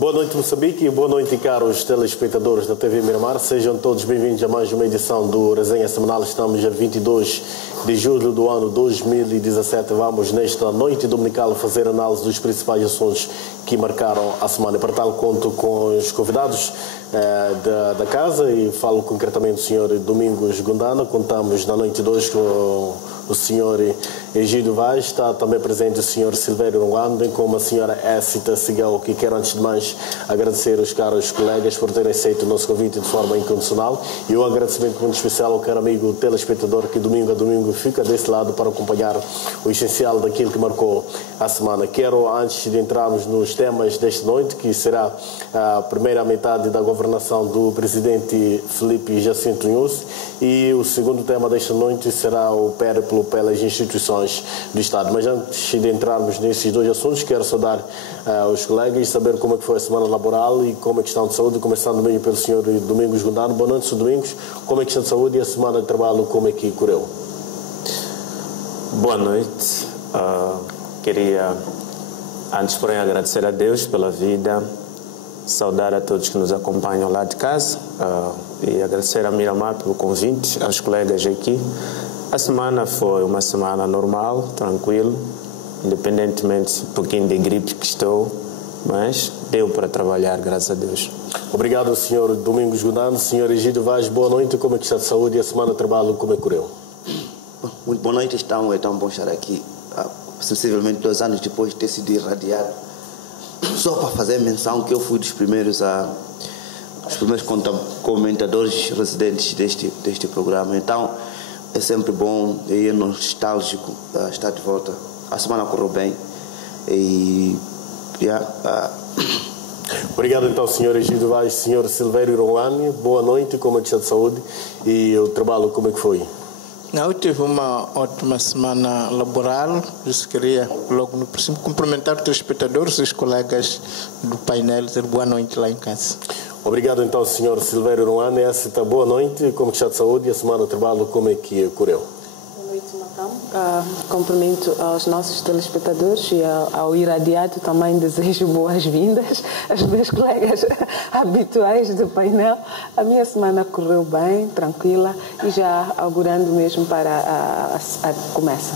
Boa noite, Moçambique, e boa noite, caros telespectadores da TV Miramar. Sejam todos bem-vindos a mais uma edição do Resenha Semanal. Estamos a 22 de julho do ano 2017. Vamos, nesta noite dominical, fazer análise dos principais assuntos que marcaram a semana. Para tal, conto com os convidados da casa e falo concretamente do Sr. Domingos Gondana. Contamos na noite de hoje com o Sr. Egídio Vaz, está também presente o Sr. Silvério Runguane, bem como a Sra. Écita Sigão, que quero antes de mais agradecer os caros colegas por terem aceito o nosso convite de forma incondicional, e um agradecimento muito especial ao caro amigo telespectador que domingo a domingo fica desse lado para acompanhar o essencial daquilo que marcou a semana. Quero, antes de entrarmos nos temas desta noite, que será a primeira metade da governação do presidente Filipe Jacinto Nyusi, e o segundo tema desta noite será o périplo pelas instituições do Estado. Mas antes de entrarmos nesses dois assuntos, quero saudar os colegas e saber como é que foi a semana laboral e como é que estão de saúde, começando mesmo pelo Sr. Domingos Gondano. Boa noite, Sr. Domingos. Como é que está de saúde e a semana de trabalho, como é que correu? Boa noite. Queria, antes porém, agradecer a Deus pela vida, saudar a todos que nos acompanham lá de casa e agradecer a Miramar pelo convite, aos colegas aqui. A semana foi uma semana normal, tranquilo, independentemente um pouquinho de gripe que estou, mas deu para trabalhar, graças a Deus. Obrigado, Sr. Domingos Gondano. Sr. Egídio Vaz, boa noite. Como é que está de saúde e a semana de trabalho, como é que correu? Muito boa noite. É tão bom estar aqui, sensivelmente 2 anos depois de ter sido irradiado. Só para fazer menção que eu fui dos primeiros comentadores residentes deste programa. Então, é sempre bom e nostálgico estar de volta. A semana correu bem e... Obrigado então, Sr. Egídio Vaz. Sr. Silvério Runguane, boa noite, como é que está de saúde e o trabalho, como é que foi? Eu tive uma ótima semana laboral, por isso queria logo no princípio cumprimentar os telespectadores e os colegas do painel, dizer boa noite lá em casa. Obrigado então, Sr. Silvério Runguane. Essa boa noite, como é que está de saúde e a semana de trabalho, como é que correu? Boa noite, Macam. Cumprimento aos nossos telespectadores e ao irradiado também desejo boas-vindas aos meus colegas habituais do painel. A minha semana correu bem, tranquila e já augurando mesmo para a começa.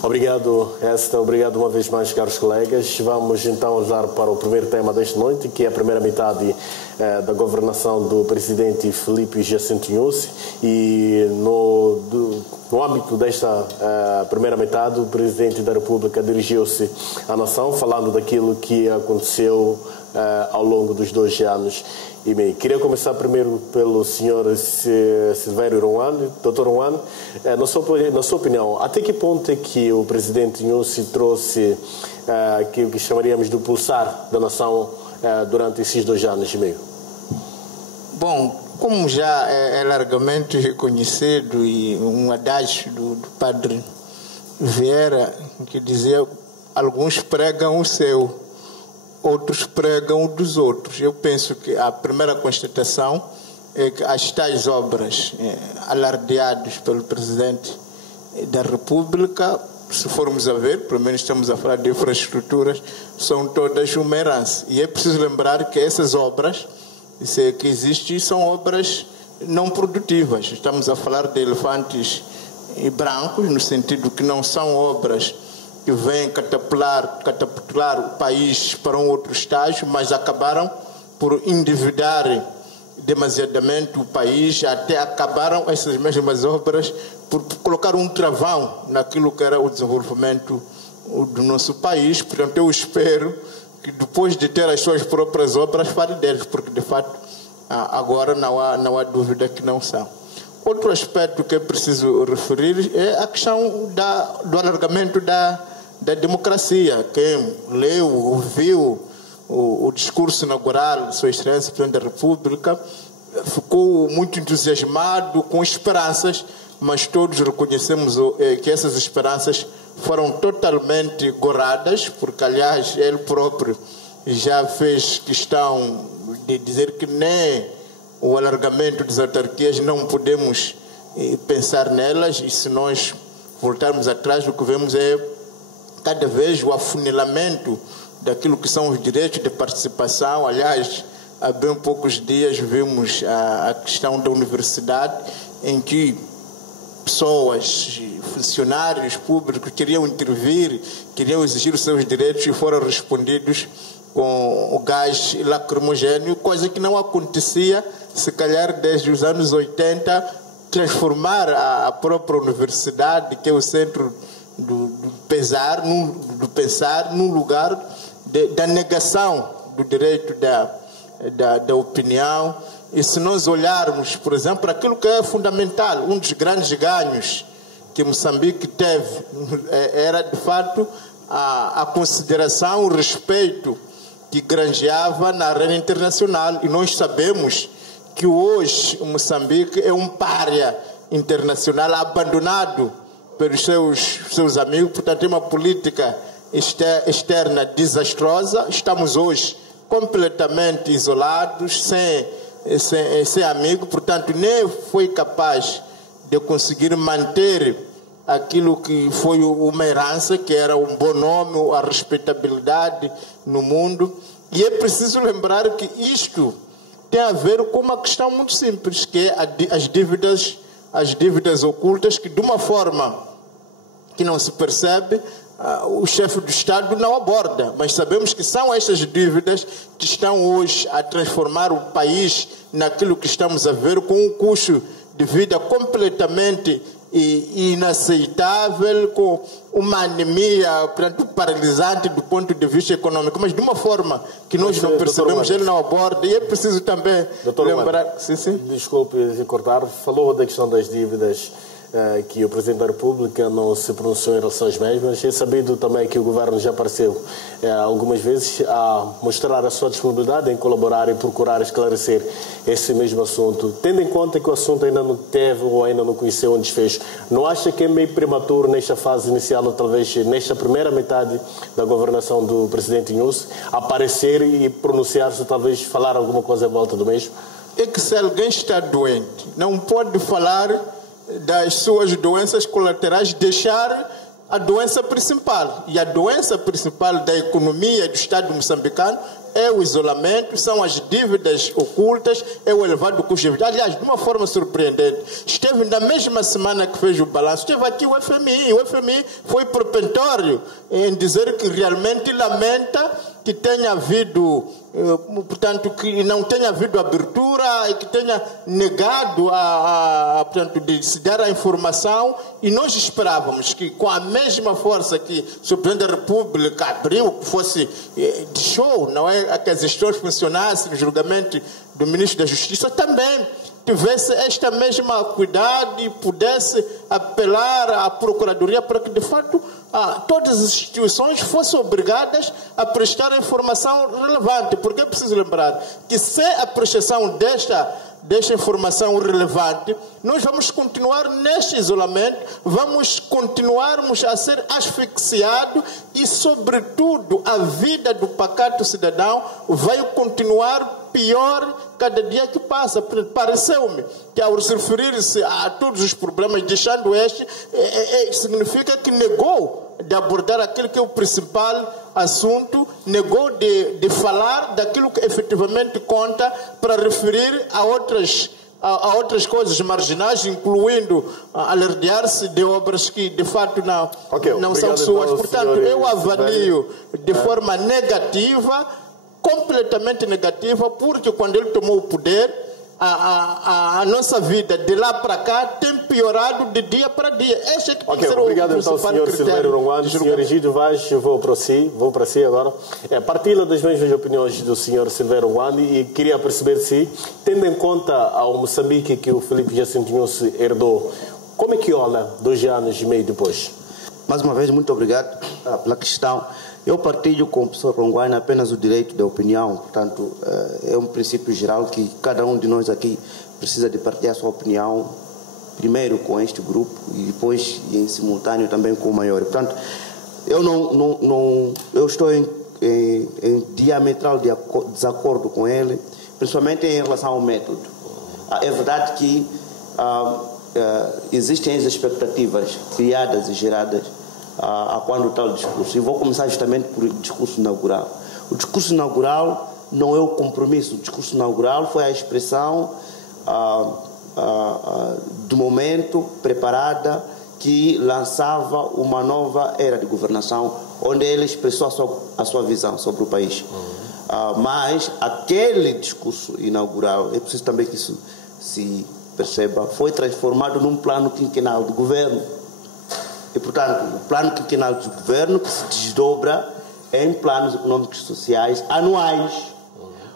Obrigado, Écita. Obrigado uma vez mais, caros colegas. Vamos então olhar para o primeiro tema desta noite, que é a primeira metade da governação do presidente Filipe Jacinto Nyusi. E no âmbito desta primeira metade, o presidente da República dirigiu-se à nação, falando daquilo que aconteceu ao longo dos 2 anos e meio. Queria começar primeiro pelo Sr. Silvério Runguane. Dr. Runguane, na sua opinião, até que ponto é que o presidente Nyusi trouxe aquilo que chamaríamos de pulsar da nação durante esses 2 anos e meio? Bom, como já é largamente reconhecido e um adágio do padre Vieira, que dizia: alguns pregam o seu, outros pregam o dos outros. Eu penso que a primeira constatação é que as tais obras alardeadas pelo presidente da República, se formos a ver, pelo menos estamos a falar de infraestruturas, são todas uma herança. E é preciso lembrar que essas obras que existem são obras não produtivas. Estamos a falar de elefantes brancos, no sentido que não são obras que vêm catapultar o país para um outro estágio, mas acabaram por endividar demasiadamente o país, até acabaram essas mesmas obras por colocar um travão naquilo que era o desenvolvimento do nosso país. Portanto, eu espero que depois de ter as suas próprias obras, fale deles, porque de fato agora não há dúvida que não são. Outro aspecto que é preciso referir é a questão do alargamento da democracia. Quem leu, ouviu o discurso inaugural de Sua Excelência Presidente da República ficou muito entusiasmado, com esperanças, mas todos reconhecemos que essas esperanças foram totalmente goradas, porque, aliás, ele próprio já fez questão de dizer que nem o alargamento das autarquias não podemos pensar nelas, e se nós voltarmos atrás, o que vemos é cada vez o afunilamento daquilo que são os direitos de participação. Aliás, há bem poucos dias vimos a questão da universidade, em que pessoas, funcionários públicos queriam intervir, queriam exigir os seus direitos e foram respondidos com o gás lacrimogéneo, coisa que não acontecia, se calhar, desde os anos 80, transformar a própria universidade, que é o centro do pensar, num lugar da negação do direito da opinião. E se nós olharmos, por exemplo, para aquilo que é fundamental, um dos grandes ganhos que Moçambique teve era, de fato, a consideração, o respeito que granjeava na arena internacional. E nós sabemos que hoje o Moçambique é um pária internacional, abandonado pelos seus amigos. Portanto, é uma política externa desastrosa. Estamos hoje completamente isolados, sem amigo. Portanto, nem foi capaz de conseguir manter aquilo que foi uma herança, que era um bom nome, a respeitabilidade no mundo. E é preciso lembrar que isto tem a ver com uma questão muito simples, que é as dívidas ocultas, que de uma forma que não se percebe, o chefe do Estado não aborda. Mas sabemos que são estas dívidas que estão hoje a transformar o país naquilo que estamos a ver, com um custo de vida completamente inaceitável, com uma anemia, portanto, paralisante do ponto de vista econômico, mas de uma forma que nós não percebemos, ele não aborda. E é preciso também lembrar... Sim. Desculpe cortar, falou da questão das dívidas, que o Presidente da República não se pronunciou em relação às mesmas. É sabido também que o Governo já apareceu algumas vezes a mostrar a sua disponibilidade em colaborar e procurar esclarecer esse mesmo assunto. Tendo em conta que o assunto ainda não teve ou ainda não conheceu um desfecho, não acha que é meio prematuro nesta fase inicial, ou talvez nesta primeira metade da governação do Presidente Nyusi, aparecer e pronunciar-se, talvez falar alguma coisa à volta do mesmo? É que se alguém está doente, não pode falar das suas doenças colaterais, deixar a doença principal. E a doença principal da economia do Estado moçambicano é o isolamento, são as dívidas ocultas, é o elevado custo de vida. Aliás, de uma forma surpreendente, esteve na mesma semana que fez o balanço, esteve aqui o FMI. O FMI foi propentório em dizer que realmente lamenta que tenha havido, portanto, que não tenha havido abertura e que tenha negado portanto, de se dar a informação. E nós esperávamos que, com a mesma força que o Sr. Presidente da República abriu, que fosse de show, não é? Que as gestões funcionassem no julgamento do Ministro da Justiça, também tivesse esta mesma cuidado e pudesse apelar à Procuradoria para que, de fato, todas as instituições fossem obrigadas a prestar a informação relevante. Porque é preciso lembrar que, sem a prestação desta informação relevante, nós vamos continuar neste isolamento, vamos continuarmos a ser asfixiados e, sobretudo, a vida do pacato cidadão vai continuar pior cada dia que passa. Pareceu-me que, ao se referir-se a todos os problemas, deixando este, significa que negou de abordar aquele que é o principal assunto, negou de falar daquilo que efetivamente conta, para referir a outras coisas marginais, incluindo alardear-se de obras que de fato não são suas. Portanto, eu avalio de forma negativa, completamente negativa, porque quando ele tomou o poder, a nossa vida de lá para cá tem piorado de dia para dia. Este é que tem que ser obrigado, o principal então, Sr. Silvério Ronguane. Sr. Egídio Vaz, vou para si agora. Partilha das mesmas opiniões do Sr. Silvério Ronguane, e queria perceber se, tendo em conta ao Moçambique que o Filipe Jacinto Nyusi herdou, como é que olha 2 anos e meio depois? Mais uma vez, muito obrigado pela questão. Eu partilho com o professor Ronguane apenas o direito da opinião. Portanto, é um princípio geral que cada um de nós aqui precisa de partilhar a sua opinião, primeiro com este grupo e depois, em simultâneo, também com o maior. Portanto, eu estou em diametral desacordo com ele, principalmente em relação ao método. É verdade que existem as expectativas criadas e geradas a quando tal discurso. E vou começar justamente por discurso inaugural. O discurso inaugural não é o compromisso. O discurso inaugural foi a expressão do momento preparada que lançava uma nova era de governação, onde ele expressou a sua visão sobre o país. Mas aquele discurso inaugural, é preciso também que isso se perceba, foi transformado num plano quinquenal de governo. E, portanto, o plano quinquenal de governo que se desdobra em planos econômicos e sociais anuais.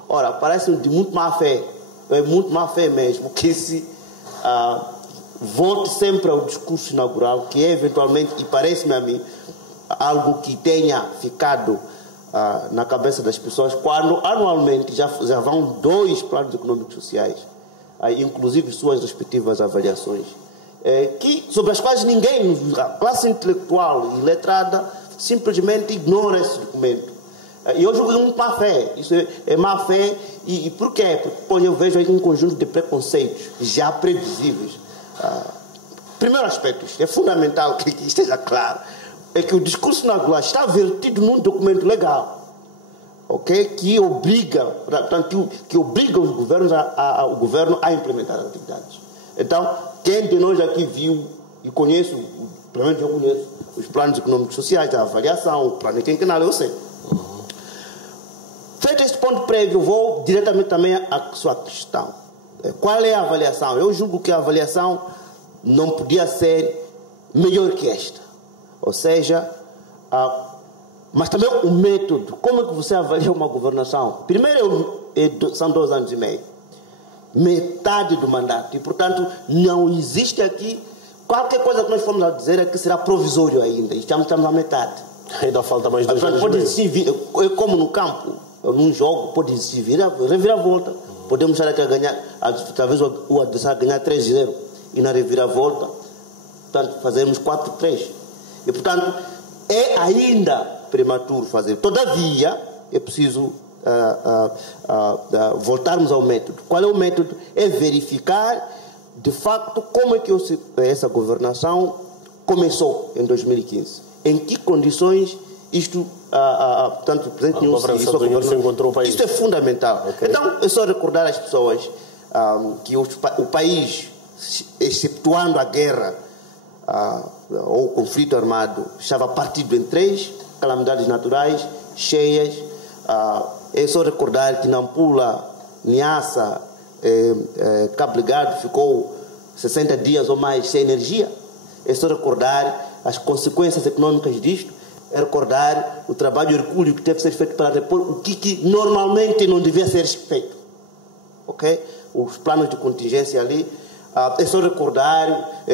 Ora, parece-me de muito má fé, é muito má fé mesmo, que se volte sempre ao discurso inaugural, que é eventualmente, e parece-me a mim, algo que tenha ficado na cabeça das pessoas, quando anualmente já vão 2 planos econômicos e sociais, inclusive suas respectivas avaliações, sobre as quais ninguém, a classe intelectual e letrada, simplesmente ignora esse documento. E eu julgo muito má fé. Isso é má fé. E por quê? Porque eu vejo aí um conjunto de preconceitos já previsíveis. Primeiro aspecto, é fundamental que esteja claro, é que o discurso inaugural está vertido num documento legal, okay? que obriga os governos o governo a implementar as atividades. Então, quem de nós aqui viu e conhece, pelo menos eu conheço, os planos econômicos e sociais, a avaliação, o plano quinquenal, eu sei. Feito esse ponto prévio, vou diretamente também à sua questão. Qual é a avaliação? Eu julgo que a avaliação não podia ser melhor que esta. Ou seja, mas também o método. Como é que você avalia uma governação? Primeiro, são 2 anos e meio. Metade do mandato. E, portanto, não existe aqui... Qualquer coisa que nós formos a dizer é que será provisório ainda. Estamos na metade. Ainda falta mais 2 anos. Pode se vir, como no campo, num jogo, pode se revirar a volta. Podemos estar aqui a ganhar, talvez o adversário ganhar 3-0 e na reviravolta, portanto, fazermos 4-3. E, portanto, é ainda prematuro fazer. Todavia, é preciso voltarmos ao método. Qual é o método? É verificar, de facto, como é que essa governação começou em 2015. Em que condições isto, portanto, o Presidente se encontrou o país. Isto é fundamental. Okay. Então, é só recordar às pessoas que o país, exceptuando a guerra ou o conflito armado, estava partido em 3 calamidades naturais cheias. É só recordar que Nampula, Niassa, Cabo Delgado ficou 60 dias ou mais sem energia. É só recordar as consequências econômicas disto. É recordar o trabalho hercúleo que teve que ser feito para repor o que normalmente não devia ser feito. Ok? Os planos de contingência ali. É só recordar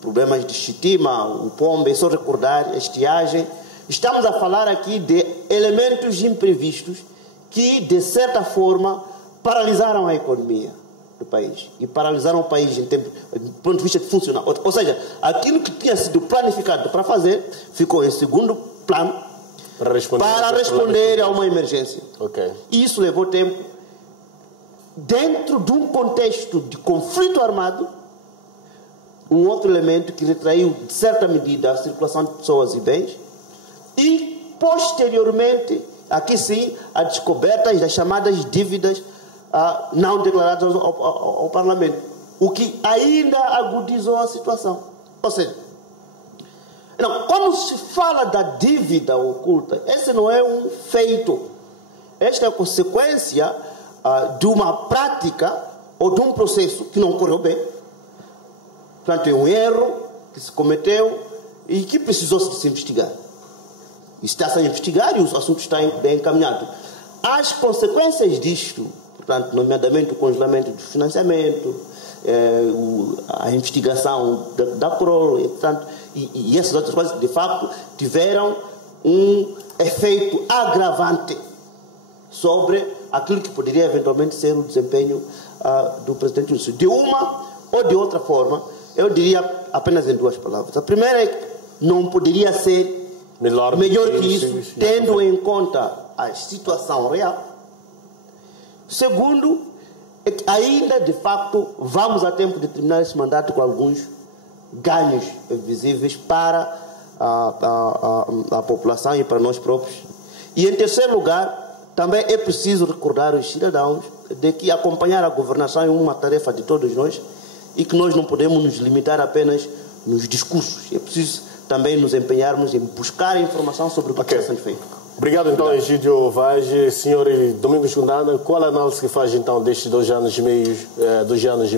problemas de Chitima, o Pombe, é só recordar a estiagem. Estamos a falar aqui de elementos imprevistos que, de certa forma, paralisaram a economia do país. E paralisaram o país do ponto de vista funcional. Ou seja, aquilo que tinha sido planificado para fazer ficou em segundo plano para responder a uma emergência. Okay. E isso levou tempo. Dentro de um contexto de conflito armado, um outro elemento que retraiu, de certa medida, a circulação de pessoas e bens, e, posteriormente, aqui sim, a descoberta das chamadas dívidas não declaradas ao Parlamento, o que ainda agudizou a situação. Ou seja, quando se fala da dívida oculta, esse não é um feito. Esta é a consequência de uma prática ou de um processo que não correu bem. Portanto, é um erro que se cometeu e que precisou se investigar. Está-se a investigar e o assunto está bem encaminhado. As consequências disto, portanto, nomeadamente o congelamento do financiamento, a investigação da CROL, e essas outras coisas, de facto, tiveram um efeito agravante sobre aquilo que poderia eventualmente ser o desempenho do Presidente Lúcio. De uma ou de outra forma, eu diria apenas em 2 palavras. A primeira é que não poderia ser melhor que isso, tendo em conta a situação real. Segundo, é que ainda, de facto, vamos a tempo de terminar esse mandato com alguns ganhos visíveis para à população e para nós próprios. E em terceiro lugar, também é preciso recordar os cidadãos de que acompanhar a governação é uma tarefa de todos nós e que nós não podemos nos limitar apenas nos discursos. É preciso também nos empenharmos em buscar informação sobre o que está sendo feito. Obrigado, então, Egídio Vaz. Senhor Domingos Gundana, qual a análise que faz, então, destes 2 anos e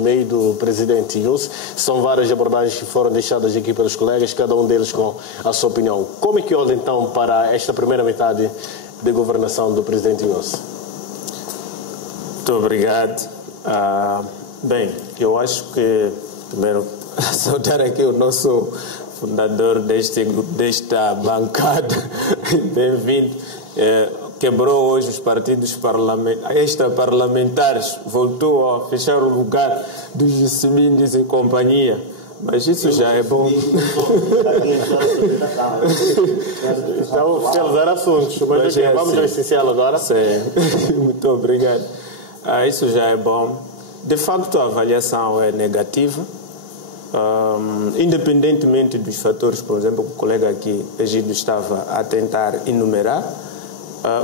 meio do presidente Yunus? São várias abordagens que foram deixadas aqui pelos colegas, cada um deles com a sua opinião. Como é que olha, então, para esta primeira metade de governação do presidente Yunus? Muito obrigado. Bem, eu acho que, primeiro, saudar aqui o nosso fundador desta bancada, bem-vindo, quebrou hoje os partidos extraparlamentares, voltou a fechar o lugar dos Gissimindes e companhia, mas isso já é bom. Então, oficializar assuntos, mas vamos ao essencial agora. Sim. Muito obrigado. Isso já é bom. De facto, a avaliação é negativa. Independentemente dos fatores, por exemplo, que o colega aqui, Egídio, estava a tentar enumerar,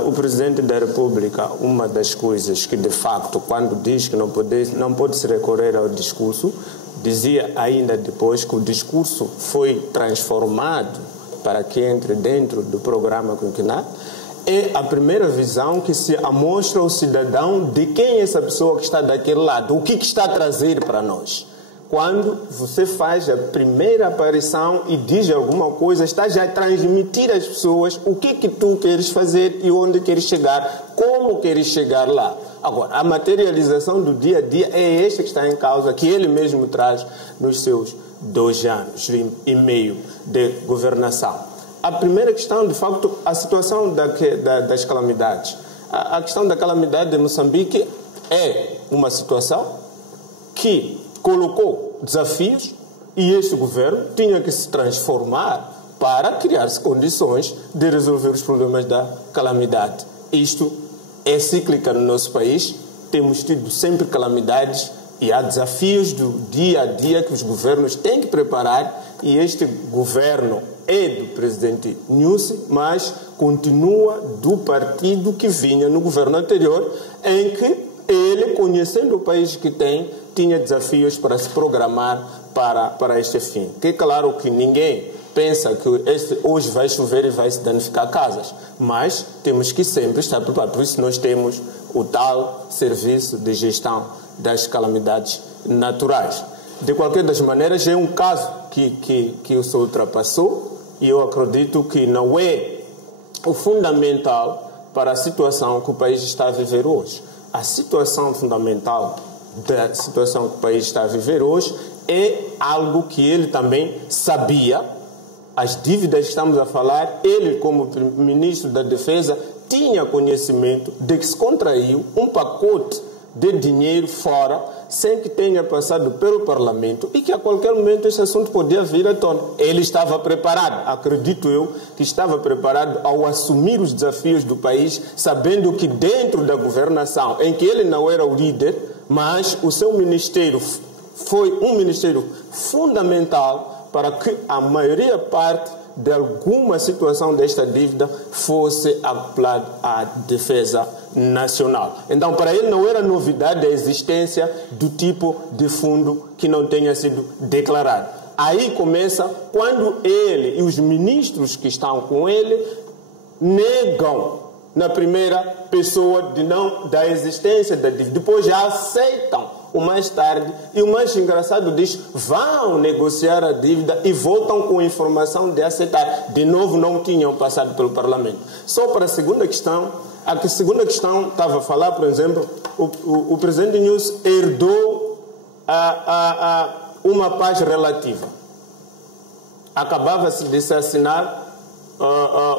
o Presidente da República, uma das coisas que, de facto, quando diz que não pode se recorrer ao discurso, dizia ainda depois que o discurso foi transformado para que entre dentro do programa quinquenal. É a primeira visão que se amostra ao cidadão de quem é essa pessoa que está daquele lado, o que está a trazer para nós. Quando você faz a primeira aparição e diz alguma coisa, está já a transmitir às pessoas o que tu queres fazer e onde queres chegar, como queres chegar lá. Agora, a materialização do dia a dia é esta que está em causa, que ele mesmo traz nos seus 2 anos e meio de governação. A primeira questão, de facto, a situação das calamidades. A questão da calamidade de Moçambique é uma situação que colocou desafios e este governo tinha que se transformar para criar-se condições de resolver os problemas da calamidade. Isto é cíclica no nosso país, temos tido sempre calamidades e há desafios do dia a dia que os governos têm que preparar e este governo é do presidente Nyusi, mas continua do partido que vinha no governo anterior, em que ele, conhecendo o país que tem, tinha desafios para se programar para este fim. Que é claro que ninguém pensa que hoje vai chover e vai se danificar casas, mas temos que sempre estar preparados. Por isso nós temos o tal serviço de gestão das calamidades naturais. De qualquer das maneiras, é um caso que o senhor ultrapassou e eu acredito que não é o fundamental para a situação que o país está a viver hoje. A situação fundamental da situação que o país está a viver hoje é algo que ele também sabia. As dívidas que estamos a falar, ele como ministro da Defesa tinha conhecimento de que se contraiu um pacote de dinheiro fora sem que tenha passado pelo Parlamento e que a qualquer momento esse assunto podia vir à tona. Ele estava preparado, acredito eu, que estava preparado ao assumir os desafios do país, sabendo que dentro da governação, em que ele não era o líder, mas o seu ministério foi um ministério fundamental para que a maioria parte de alguma situação desta dívida fosse acoplado à defesa nacional. Então, para ele não era novidade a existência do tipo de fundo que não tenha sido declarado. Aí começa quando ele e os ministros que estão com ele negam na primeira pessoa da existência da dívida. Depois já aceitam o mais tarde, e o mais engraçado diz, vão negociar a dívida e voltam com informação de aceitar. De novo, não tinham passado pelo Parlamento. Só para a segunda questão, estava a falar, por exemplo, o presidente Nyusi herdou uma paz relativa. Acabava-se de se assinar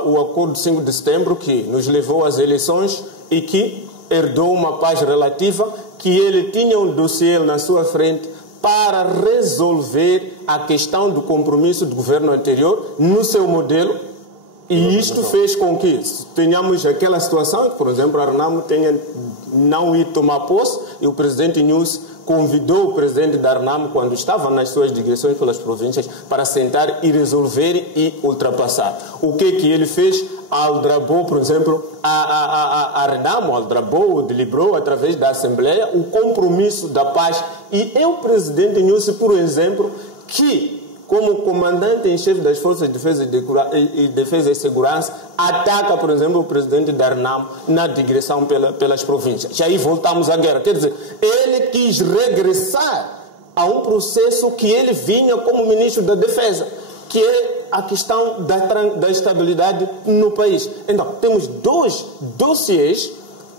o acordo de 5 de setembro, que nos levou às eleições e que herdou uma paz relativa, que ele tinha um dossiê na sua frente para resolver a questão do compromisso do governo anterior no seu modelo, e isto fez com que tenhamos aquela situação que, por exemplo, a Renamo não ia tomar posse e o presidente Nyusi convidou o presidente da Arnam, quando estava nas suas digressões pelas províncias, para sentar e resolver e ultrapassar. O que ele fez? Aldrabou, por exemplo, a Arnam, aldrabou, deliberou através da Assembleia o compromisso da paz. E é o presidente Nyusi, por exemplo, que, como comandante em chefe das Forças de Defesa e Segurança, ataca, por exemplo, o presidente da Arnam na digressão pelas províncias. E aí voltamos à guerra. Quer dizer, ele quis regressar a um processo que ele vinha como ministro da Defesa, que é a questão da estabilidade no país. Então, temos dois dossiês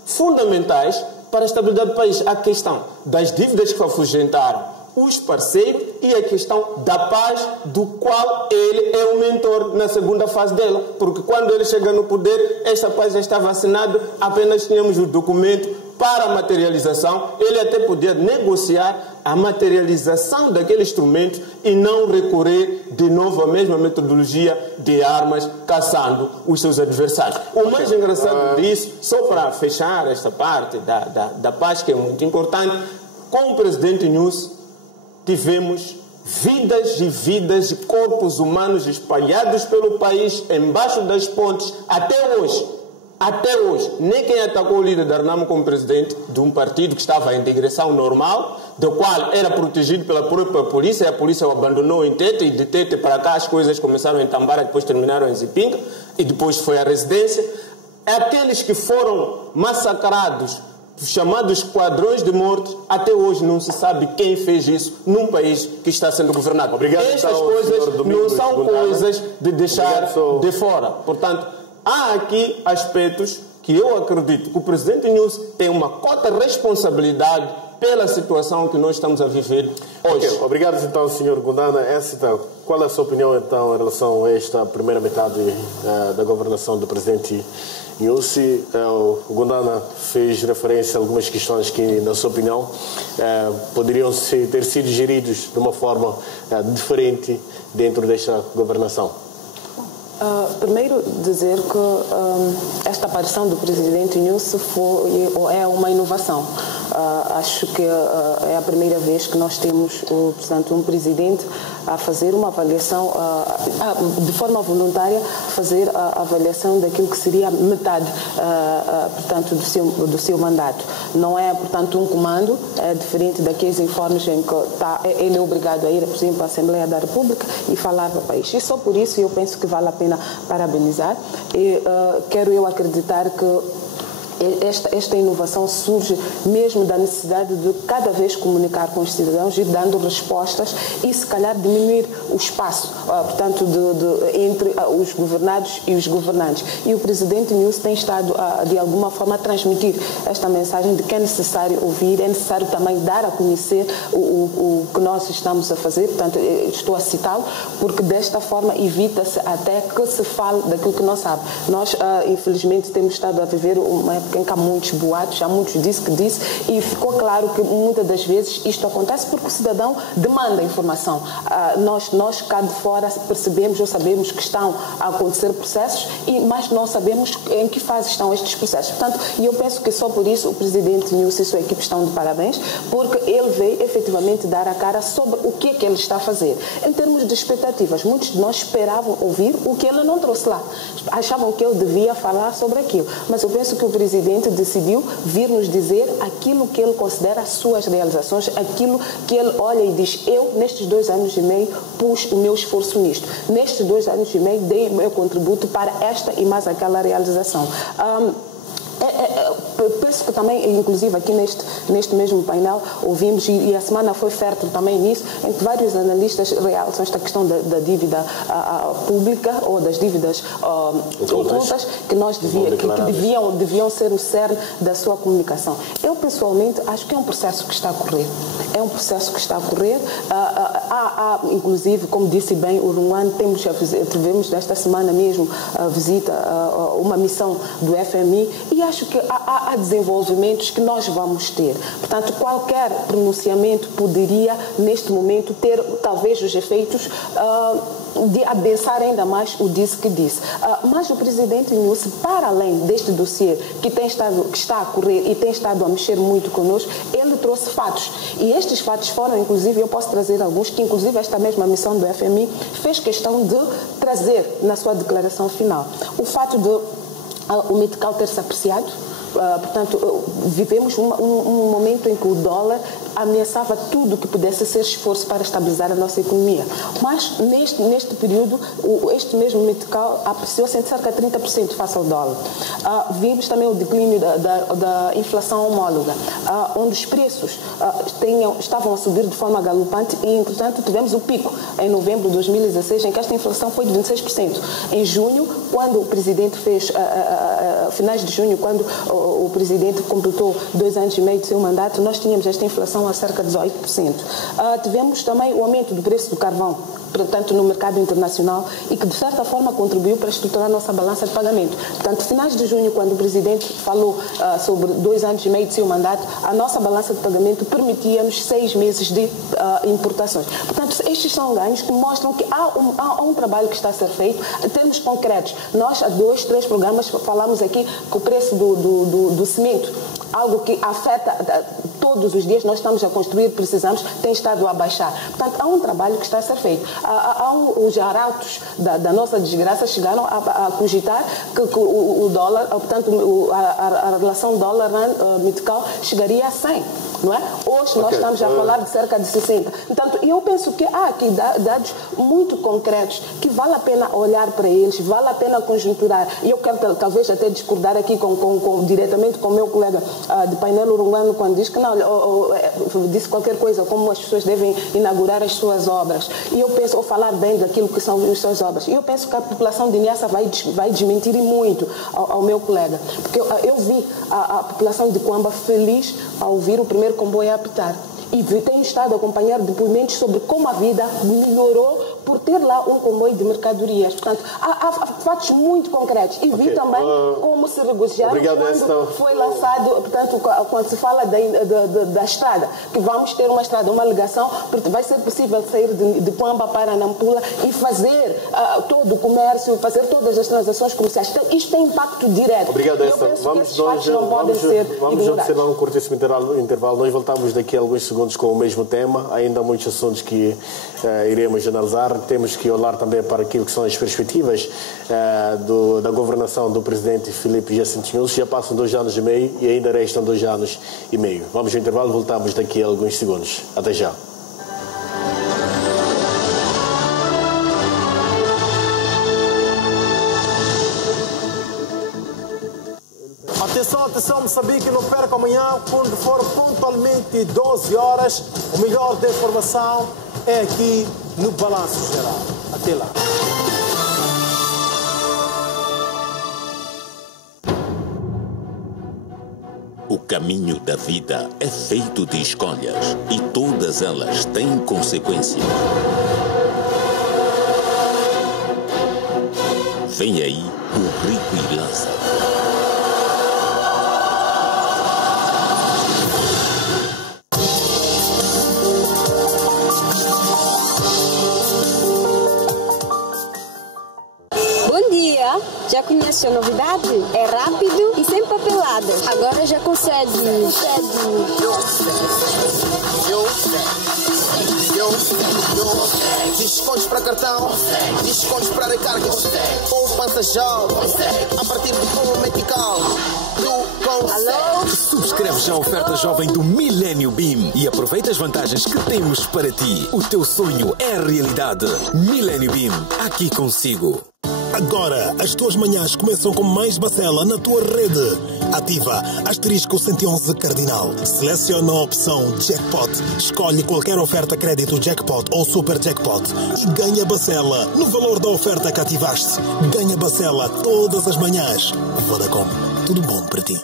fundamentais para a estabilidade do país. A questão das dívidas que afugentaram os parceiros e a questão da paz, do qual ele é o mentor na segunda fase dela. Porque quando ele chega no poder, esta paz já estava assinada, apenas tínhamos o documento para a materialização. Ele até podia negociar a materialização daquele instrumento e não recorrer de novo à mesma metodologia de armas, caçando os seus adversários. O mais engraçado disso, só para fechar esta parte da paz, que é muito importante, com o presidente Nyusi, tivemos vidas e vidas de corpos humanos espalhados pelo país, embaixo das pontes, até hoje. Até hoje, nem quem atacou o líder da Arnam como presidente de um partido que estava em digressão normal, do qual era protegido pela própria polícia, e a polícia o abandonou em Tete, e de Tete para cá as coisas começaram em Tambara, depois terminaram em Zipinga, e depois foi a residência. Aqueles que foram massacrados, chamados esquadrões de morte, até hoje não se sabe quem fez isso num país que está sendo governado. Obrigado. Estas coisas não são coisas de deixar de fora. Portanto, há aqui aspectos que eu acredito que o presidente Nyusi tem uma cota de responsabilidade pela situação que nós estamos a viver hoje. Okay. Obrigado, então, Sr. Gundana. Qual é a sua opinião, então, em relação a esta primeira metade da governação do presidente Nyusi? O Gundana fez referência a algumas questões que, na sua opinião, poderiam ter sido geridos de uma forma diferente dentro desta governação. Primeiro, dizer que esta aparição do presidente Nyusi é uma inovação. Acho que é a primeira vez que nós temos, portanto, um presidente a fazer uma avaliação, de forma voluntária, fazer a avaliação daquilo que seria metade, portanto, do seu mandato. Não é, portanto, um comando, é diferente daqueles informes em que ele é obrigado a ir, por exemplo, à Assembleia da República e falar para o país. E só por isso eu penso que vale a pena parabenizar e quero eu acreditar que esta inovação surge mesmo da necessidade de cada vez comunicar com os cidadãos, ir dando respostas e se calhar diminuir o espaço, portanto, entre os governados e os governantes. E o presidente Nyusi tem estado, de alguma forma, a transmitir esta mensagem de que é necessário ouvir, é necessário também dar a conhecer o que nós estamos a fazer. Portanto, estou a citá-lo, porque desta forma evita-se até que se fale daquilo que não sabe. Nós, infelizmente, temos estado a viver uma época em que há muitos boatos, há muitos disse que disse, e ficou claro que muitas das vezes isto acontece porque o cidadão demanda informação. Nós cá de fora percebemos ou sabemos que estão a acontecer processos, mas não sabemos em que fase estão estes processos. Portanto, eu penso que só por isso o presidente Nyusi e sua equipe estão de parabéns, porque ele veio efetivamente dar a cara sobre o que é que ele está a fazer. Em termos de expectativas, muitos de nós esperavam ouvir o que ele não trouxe lá. Achavam que ele devia falar sobre aquilo. Mas eu penso que o presidente decidiu vir nos dizer aquilo que ele considera as suas realizações, aquilo que ele olha e diz: eu, nestes 2 anos e meio, pus o meu esforço nisto. Nestes 2 anos e meio, dei o meu contributo para esta e mais aquela realização. Penso que também, inclusive aqui neste mesmo painel, ouvimos, e a semana foi fértil também nisso, em que vários analistas realçam esta questão da dívida pública ou das dívidas ocultas que deviam ser o cerne da sua comunicação. Eu, pessoalmente, acho que é um processo que está a correr. É um processo que está a correr. Há, inclusive, como disse bem o Runguane, tivemos nesta semana mesmo a visita, uma missão do FMI, e acho que há desenvolvimentos que nós vamos ter. Portanto, qualquer pronunciamento poderia, neste momento, ter talvez os efeitos de adensar ainda mais o disse que disse. Mas o presidente Nyusi, para além deste dossiê que está a correr e tem estado a mexer muito conosco, ele trouxe fatos. E estes fatos foram, inclusive, eu posso trazer alguns, que inclusive esta mesma missão do FMI fez questão de trazer na sua declaração final. O fato de o metical ter se apreciado. Portanto, vivemos um momento em que o dólar ameaçava tudo que pudesse ser esforço para estabilizar a nossa economia. Mas, neste período, este mesmo metical apreciou-se em cerca de 30% face ao dólar. Vimos também o declínio da inflação homóloga, onde os preços estavam a subir de forma galopante e, entretanto, tivemos o pico em novembro de 2016, em que esta inflação foi de 26%. Em junho, quando o presidente fez, finais de junho, quando o presidente completou 2 anos e meio de seu mandato, nós tínhamos esta inflação a cerca de 18%. Tivemos também o aumento do preço do carvão, portanto, no mercado internacional, e que, de certa forma, contribuiu para estruturar a nossa balança de pagamento. Portanto, finais de junho, quando o presidente falou sobre 2 anos e meio de seu mandato, a nossa balança de pagamento permitia-nos 6 meses de importações. Portanto, estes são ganhos que mostram que há um trabalho que está a ser feito em termos concretos. Nós, há 2, 3 programas, falamos aqui que o preço do cimento, algo que afeta todos os dias, nós estamos a construir, precisamos, tem estado a baixar. Portanto, há um trabalho que está a ser feito. Os arautos da nossa desgraça chegaram a cogitar que o dólar, portanto, a relação dólar-metical chegaria a 100, não é? Hoje nós estamos a falar de cerca de 60. Portanto, eu penso que há aqui dados muito concretos que vale a pena olhar para eles, vale a pena conjunturar. E eu quero talvez até discordar aqui diretamente com o meu colega de painel urungano, quando diz que não, disse qualquer coisa, como as pessoas devem inaugurar as suas obras. E eu penso, ou falar bem daquilo que são as suas obras. E eu penso que a população de Niassa vai desmentir muito ao meu colega. Porque eu vi a população de Cuamba feliz ao ouvir o primeiro comboio a apitar. E tenho estado a acompanhar depoimentos sobre como a vida melhorou por ter lá um comboio de mercadorias. Portanto, há fatos muito concretos. E vi também como se regozijaram quando foi lançado, portanto, quando se fala da estrada, que vamos ter uma estrada, uma ligação, porque vai ser possível sair de Cuamba para Nampula e fazer todo o comércio, fazer todas as transações comerciais. Então, isto tem impacto direto. Obrigado, Esther. Vamos observar um curtíssimo intervalo. Nós voltamos daqui a alguns segundos com o mesmo tema. Ainda há muitos assuntos que iremos analisar. Temos que olhar também para aquilo que são as perspectivas da governação do presidente Filipe Jacinto Nunes. Já passam 2 anos e meio e ainda restam 2 anos e meio. Vamos ao intervalo, voltamos daqui a alguns segundos. Até já. Atenção, atenção, Moçambique, não perca amanhã, quando for pontualmente 12 horas, o melhor da informação é aqui no Balanço Geral. Até lá. O caminho da vida é feito de escolhas e todas elas têm consequências. Vem aí o Rico e Lázaro. Já conhece a novidade? É rápido e sem papeladas. Agora já consegue. Descontos para cartão, descontos para recargas, poupança jovem, a partir de um metical. Alô? Subscreve já a oferta jovem do Millennium Beam e aproveita as vantagens que temos para ti. O teu sonho é realidade. Millennium Beam, aqui consigo. Agora, as tuas manhãs começam com mais Bacela na tua rede. Ativa asterisco 111 cardinal. Seleciona a opção Jackpot. Escolhe qualquer oferta crédito Jackpot ou Super Jackpot e ganha Bacela no valor da oferta que ativaste. Ganha Bacela todas as manhãs. Vodacom, tudo bom para ti.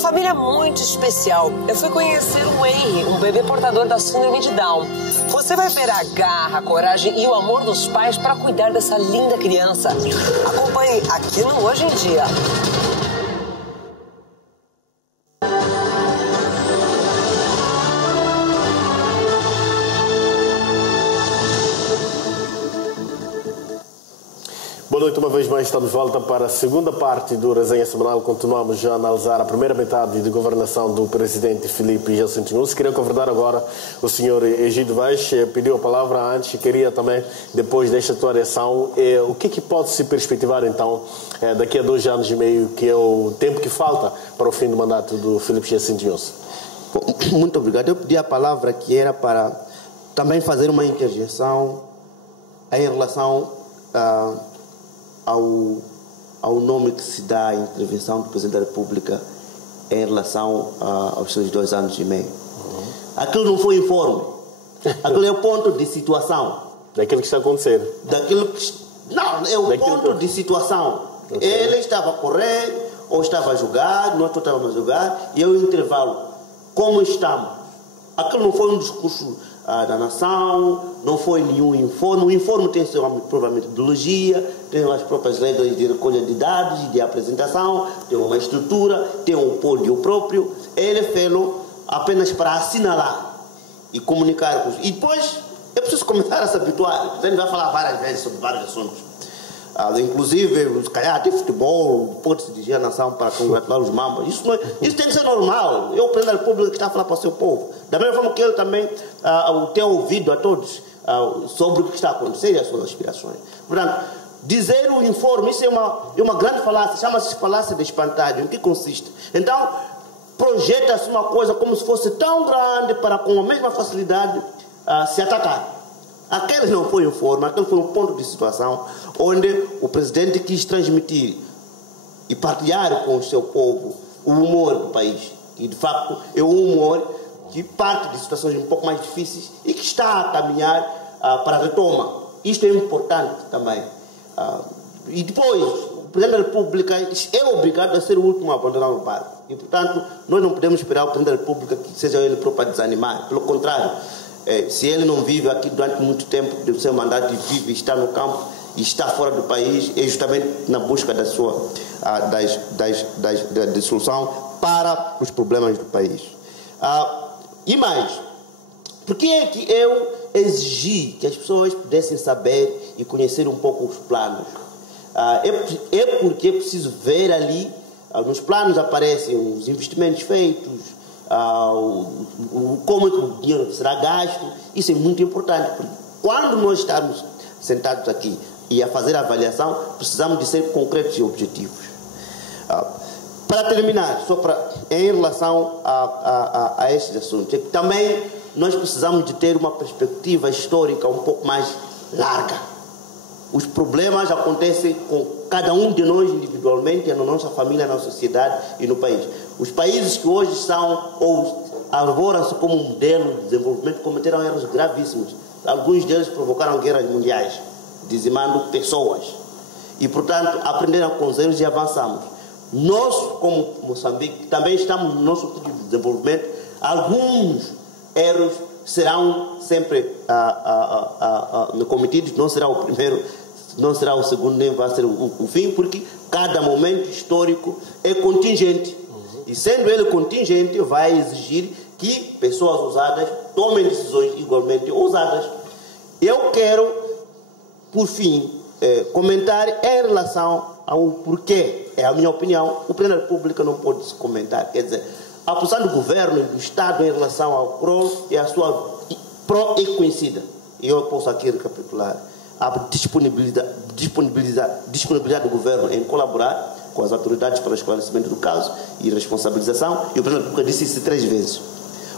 Família muito especial. Eu fui conhecer o Henry, um bebê portador da síndrome de Down. Você vai ver a garra, a coragem e o amor dos pais para cuidar dessa linda criança. Acompanhe aqui no Hoje em Dia. Bom Boa noite, uma vez mais estamos de volta para a segunda parte do Resenha Semanal. Continuamos já a analisar a primeira metade de governação do presidente Filipe Jacinto Inhosso. Queria convidar agora o senhor Egídio Vaz, pediu a palavra antes, queria também, depois desta tua reação, o que pode se perspectivar então daqui a 2 anos e meio, que é o tempo que falta para o fim do mandato do Filipe Jacinto Inhosso? Muito obrigado. Eu pedi a palavra que era para também fazer uma interjeição em relação ao nome que se dá à intervenção do Presidente da República em relação aos seus 2 anos e meio. Aquilo não foi informe. Aquilo é o ponto de situação. Daquilo que está a acontecer. Não, é o ponto de situação. Okay. Ele estava a correr, ou estava a jogar, nós estávamos a jogar, e eu intervalo. Como estamos? Aquilo não foi um discurso da nação, não foi nenhum informe. O informe tem sua própria metodologia, tem as próprias regras de recolha de dados e de apresentação, tem uma estrutura, tem um pódio próprio. Ele fez-lo apenas para assinalar e comunicar com os... E depois é preciso começar a se habituar. A gente vai falar várias vezes sobre vários assuntos. Inclusive, se calhar até futebol, pode-se dirigir a nação para congratular os mambas. Isso tem que ser normal. Eu, o Presidente da República, que está a falar para o seu povo. Da mesma forma que ele também tem ouvido a todos sobre o que está a acontecer e as suas aspirações. Portanto, dizer o informe, isso é uma grande falácia, chama-se falácia de espantalho. Em que consiste? Então, projeta-se uma coisa como se fosse tão grande para, com a mesma facilidade, se atacar. Aquele não foi informe, aquele foi um ponto de situação onde o presidente quis transmitir e partilhar com o seu povo o humor do país. E, de facto, é um humor que parte de situações um pouco mais difíceis e que está a caminhar para a retoma. Isto é importante também. E depois, o Presidente da República é obrigado a ser o último a abandonar o barco. E, portanto, nós não podemos esperar o Presidente da República que seja ele próprio a desanimar. Pelo contrário, se ele não vive aqui durante muito tempo do seu mandato e vive, está no campo e está fora do país, é justamente na busca da sua da solução para os problemas do país. E mais, por que é que eu exigi que as pessoas pudessem saber e conhecer um pouco os planos? É porque é preciso ver ali, nos planos aparecem os investimentos feitos, como é que o dinheiro será gasto. Isso é muito importante, porque quando nós estamos sentados aqui e a fazer a avaliação, precisamos de ser concretos e objetivos. Para terminar, em relação a estes assuntos, é que também nós precisamos de ter uma perspectiva histórica um pouco mais larga. Os problemas acontecem com cada um de nós individualmente, na nossa família, na sociedade e no país. Os países que hoje são ou arvoram-se como um modelo de desenvolvimento cometeram erros gravíssimos. Alguns deles provocaram guerras mundiais, dizimando pessoas. E, portanto, aprenderam com os erros e avançamos. Nós, como Moçambique, também estamos no nosso tipo de desenvolvimento. Alguns erros serão sempre cometidos, não será o primeiro, não será o segundo, nem vai ser o fim, porque cada momento histórico é contingente. E sendo ele contingente, vai exigir que pessoas ousadas tomem decisões igualmente ousadas. Eu quero, por fim, comentar em relação ao porquê, é a minha opinião, o Presidente da República não pode se comentar. Quer dizer, a posição do governo e do Estado em relação ao CROL é a sua é conhecida. E eu posso aqui recapitular a disponibilidade do governo em colaborar com as autoridades para o esclarecimento do caso e responsabilização, e o Presidente da República disse isso 3 vezes.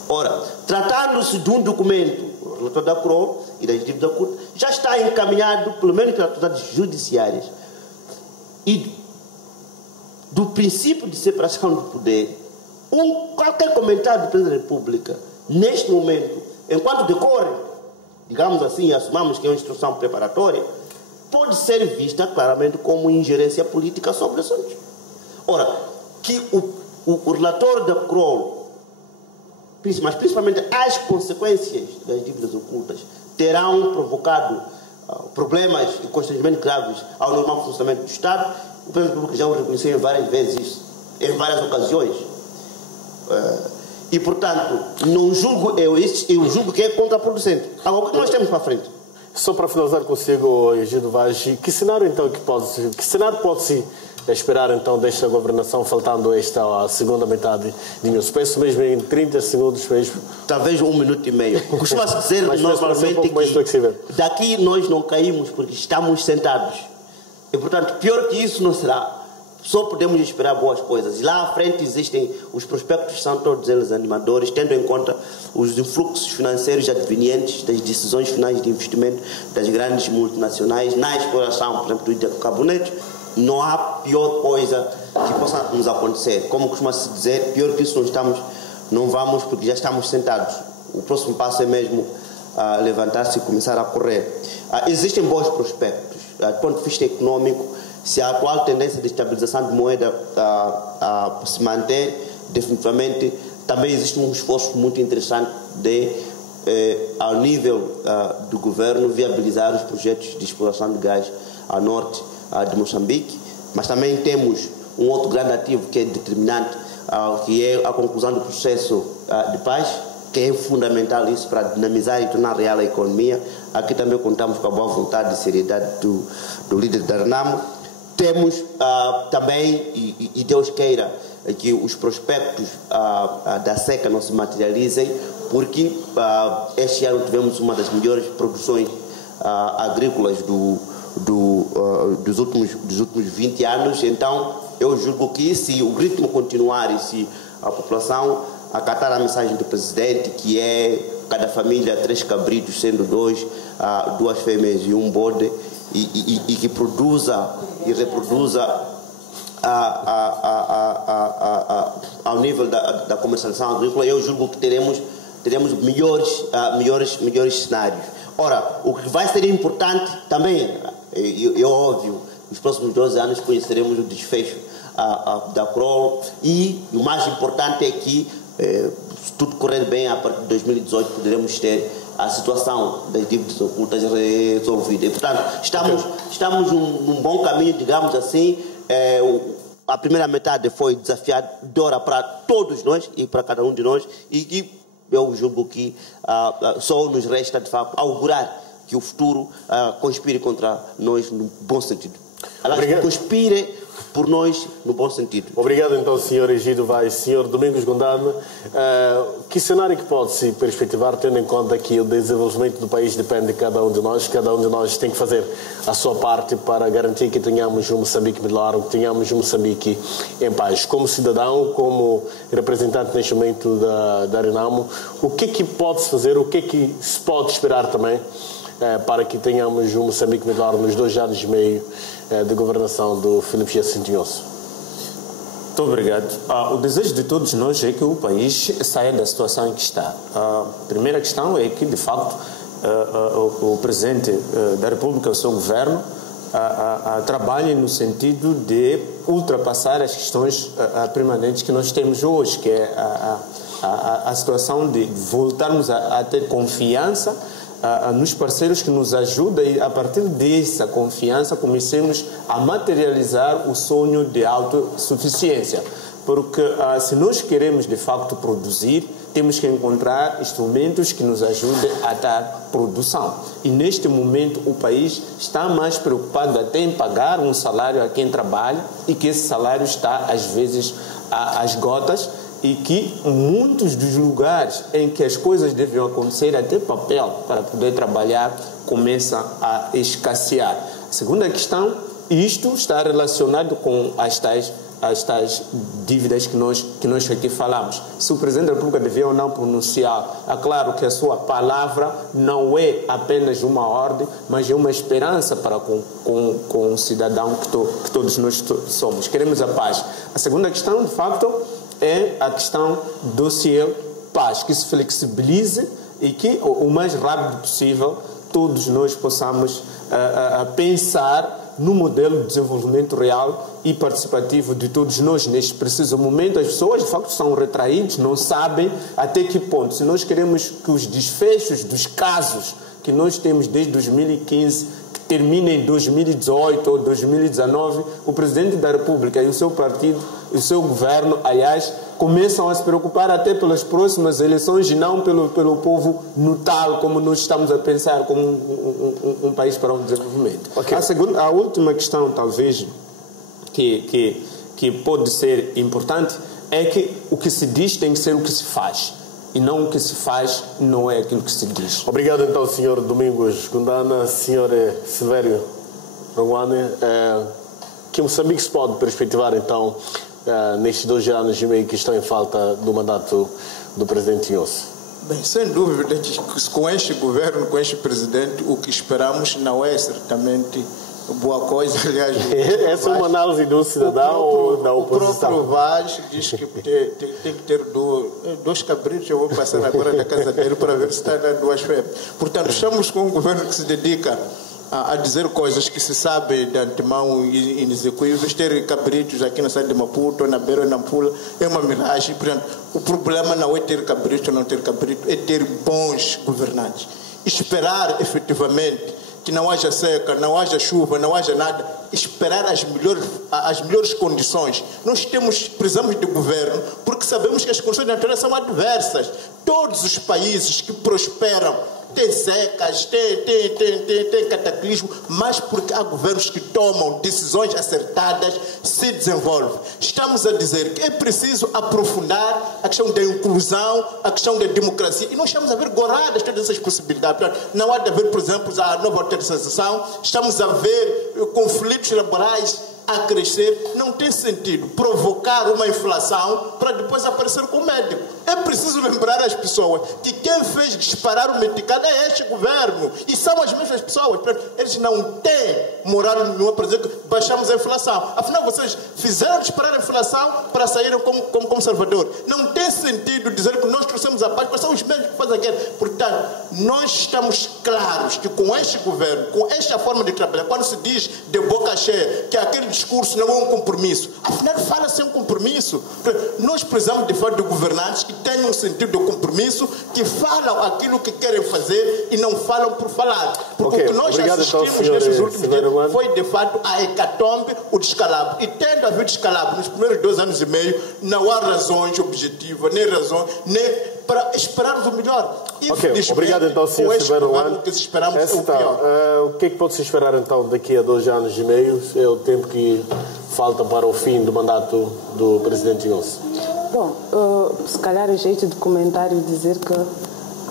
Ora, tratando-se de um documento, o relatório da CROL e da Executivo da CUT, já está encaminhado, pelo menos pelas autoridades judiciárias, e do princípio de separação do poder, qualquer comentário do Presidente da República, neste momento, enquanto decorre, digamos assim, assumamos que é uma instrução preparatória, pode ser vista claramente como ingerência política sobre o assunto. Ora, que o relatório da CROL, mas principalmente as consequências das dívidas ocultas, terão provocado problemas e constrangimentos graves ao normal funcionamento do Estado, o Presidente da República já o reconheceu várias vezes isso, em várias ocasiões. E, portanto, não julgo, eu julgo que é contraproducente. Agora, o que nós temos para frente? Só para finalizar consigo, Egidio Vaz, que cenário pode-se esperar então desta governação, faltando esta segunda metade de inúcio? Penso mesmo em 30 segundos mesmo. Talvez 1 minuto e meio. Costuma-se dizer normalmente que daqui nós não caímos porque estamos sentados. E portanto, pior que isso não será. Só podemos esperar boas coisas. E lá à frente existem os prospectos, são todos eles animadores, tendo em conta os influxos financeiros advenientes das decisões finais de investimento das grandes multinacionais na exploração, por exemplo, do hidrocarbonetos. Não há pior coisa que possa nos acontecer. Como costuma-se dizer, pior que isso não vamos porque já estamos sentados. O próximo passo é mesmo levantar-se e começar a correr. Existem bons prospectos. Do ponto de vista econômico, se a atual tendência de estabilização de moeda se manter, definitivamente também existe um esforço muito interessante de, ao nível do governo, viabilizar os projetos de exploração de gás a norte de Moçambique, mas também temos um outro grande ativo que é determinante, que é a conclusão do processo de paz, que é fundamental isso para dinamizar e tornar real a economia. Aqui também contamos com a boa vontade e seriedade do líder da Renamo. Temos também, e Deus queira, que os prospectos da seca não se materializem, porque este ano tivemos uma das melhores produções agrícolas dos últimos 20 anos. Então, eu julgo que se o ritmo continuar e se a população acatar a mensagem do presidente, que é cada família 3 cabritos, sendo 2 fêmeas e 1 bode, e que produza e reproduza ao nível da comercialização agrícola, eu julgo que teremos melhores cenários. Ora, o que vai ser importante também, é óbvio, nos próximos 12 anos conheceremos o desfecho da Kroll, e o mais importante é que, se tudo correr bem, a partir de 2018 poderemos ter a situação das dívidas ocultas resolvida. E, portanto, estamos num bom caminho, digamos assim. A primeira metade foi desafiadora para todos nós e para cada um de nós, e que eu julgo que só nos resta, de facto, augurar que o futuro conspire contra nós no bom sentido. Conspire por nós no bom sentido. Obrigado então, Sr. Egidio Vaz. Sr. Domingos Gondame, que cenário que pode-se perspectivar, tendo em conta que o desenvolvimento do país depende de cada um de nós tem que fazer a sua parte para garantir que tenhamos um Moçambique melhor, que tenhamos um Moçambique em paz. Como cidadão, como representante neste momento da Renamo, o que é que pode-se fazer, o que é que se pode esperar também para que tenhamos um Moçambique melhor nos 2 anos e meio de governação do Filipe Jacinto-Inhosso? Muito obrigado. O desejo de todos nós é que o país saia da situação em que está. A primeira questão é que, de facto, o Presidente da República, o seu governo, trabalhe no sentido de ultrapassar as questões permanentes que nós temos hoje, que é a situação de voltarmos a ter confiança nos parceiros que nos ajudam, e a partir dessa confiança comecemos a materializar o sonho de autossuficiência. Porque se nós queremos de facto produzir, temos que encontrar instrumentos que nos ajudem a dar produção. E neste momento o país está mais preocupado até em pagar um salário a quem trabalha, e que esse salário está às vezes às gotas, e que muitos dos lugares em que as coisas devem acontecer, até papel para poder trabalhar, começa a escassear. A segunda questão, isto está relacionado com as tais dívidas que nós aqui falamos. Se o Presidente da República devia ou não pronunciar, é claro que a sua palavra não é apenas uma ordem, mas é uma esperança para com o cidadão que todos nós somos. Queremos a paz. A segunda questão, de facto, é a questão do dossiê paz, que se flexibilize e que o mais rápido possível todos nós possamos pensar no modelo de desenvolvimento real e participativo de todos nós. Neste preciso momento, as pessoas de facto são retraídas, não sabem até que ponto. Se nós queremos que os desfechos dos casos que nós temos desde 2015 termina em 2018 ou 2019, o Presidente da República e o seu partido, e o seu governo, aliás, começam a se preocupar até pelas próximas eleições e não pelo povo no tal, como nós estamos a pensar como um país para um desenvolvimento. Okay. A última questão, talvez, que pode ser importante, é que o que se diz tem que ser o que se faz. E não o que se faz não é aquilo que se diz. Obrigado, então, Sr. Domingos Gundana. Sr. Silvério Ronguane, que Moçambique se pode perspectivar, então, nestes 2 anos e meio que estão em falta do mandato do presidente Inhosso? Bem, sem dúvida que com este governo, com este presidente, o que esperamos não é certamente boa coisa. Aliás, essa é uma análise do cidadão ou da oposição? O próprio Vaz diz que tem que ter 2 cabritos. Eu vou passar agora na casa dele para ver se está dando 2 febres. Portanto, estamos com um governo que se dedica a dizer coisas que se sabe de antemão e inexecuíveis. Ter cabritos aqui na cidade de Maputo, na Beira, na Nampula, é uma miragem. Portanto, o problema não é ter cabrito ou não ter cabrito, é ter bons governantes. Esperar efetivamente que não haja seca, não haja chuva, não haja nada, esperar as melhores condições. Nós precisamos de governo porque sabemos que as condições da natureza são adversas. Todos os países que prosperam têm secas, tem cataclismo, mas porque há governos que tomam decisões acertadas, se desenvolvem. Estamos a dizer que é preciso aprofundar a questão da inclusão, a questão da democracia, e nós estamos a ver goradas todas essas possibilidades. Não há de haver, por exemplo, a nova autorização, estamos a ver conflitos laborais a crescer. Não tem sentido provocar uma inflação para depois aparecer com o médico. É preciso lembrar as pessoas que quem fez disparar o medicado é este governo, e são as mesmas pessoas. Eles não têm moral nenhuma para dizer que baixamos a inflação. Afinal, vocês fizeram disparar a inflação para saírem como conservador. Não tem sentido dizer que nós trouxemos a paz, mas são os mesmos que fazem a guerra. Portanto, nós estamos claros que com este governo, com esta forma de trabalhar, quando se diz de boca cheia que aquele discurso não é um compromisso, afinal fala-se em um compromisso. Nós precisamos de fato de governantes que tenham um sentido de compromisso, que falam aquilo que querem fazer e não falam por falar. Porque o que nós assistimos nesses últimos dias foi de fato a hecatombe, o descalabro. E tendo havido descalabro nos primeiros 2 anos e meio, não há razões objetivas, nem razões, nem para esperarmos o melhor. Obrigado, então, Sr. Silvério Ronguane. O que é que pode-se esperar, então, daqui a 2 anos e meio? É o tempo que falta para o fim do mandato do presidente Inhosso. Bom, se calhar é jeito de comentário dizer que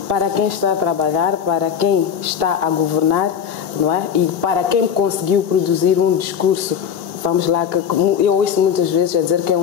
para quem está a trabalhar, para quem está a governar, não é? E para quem conseguiu produzir um discurso, vamos lá, que eu ouço muitas vezes a dizer que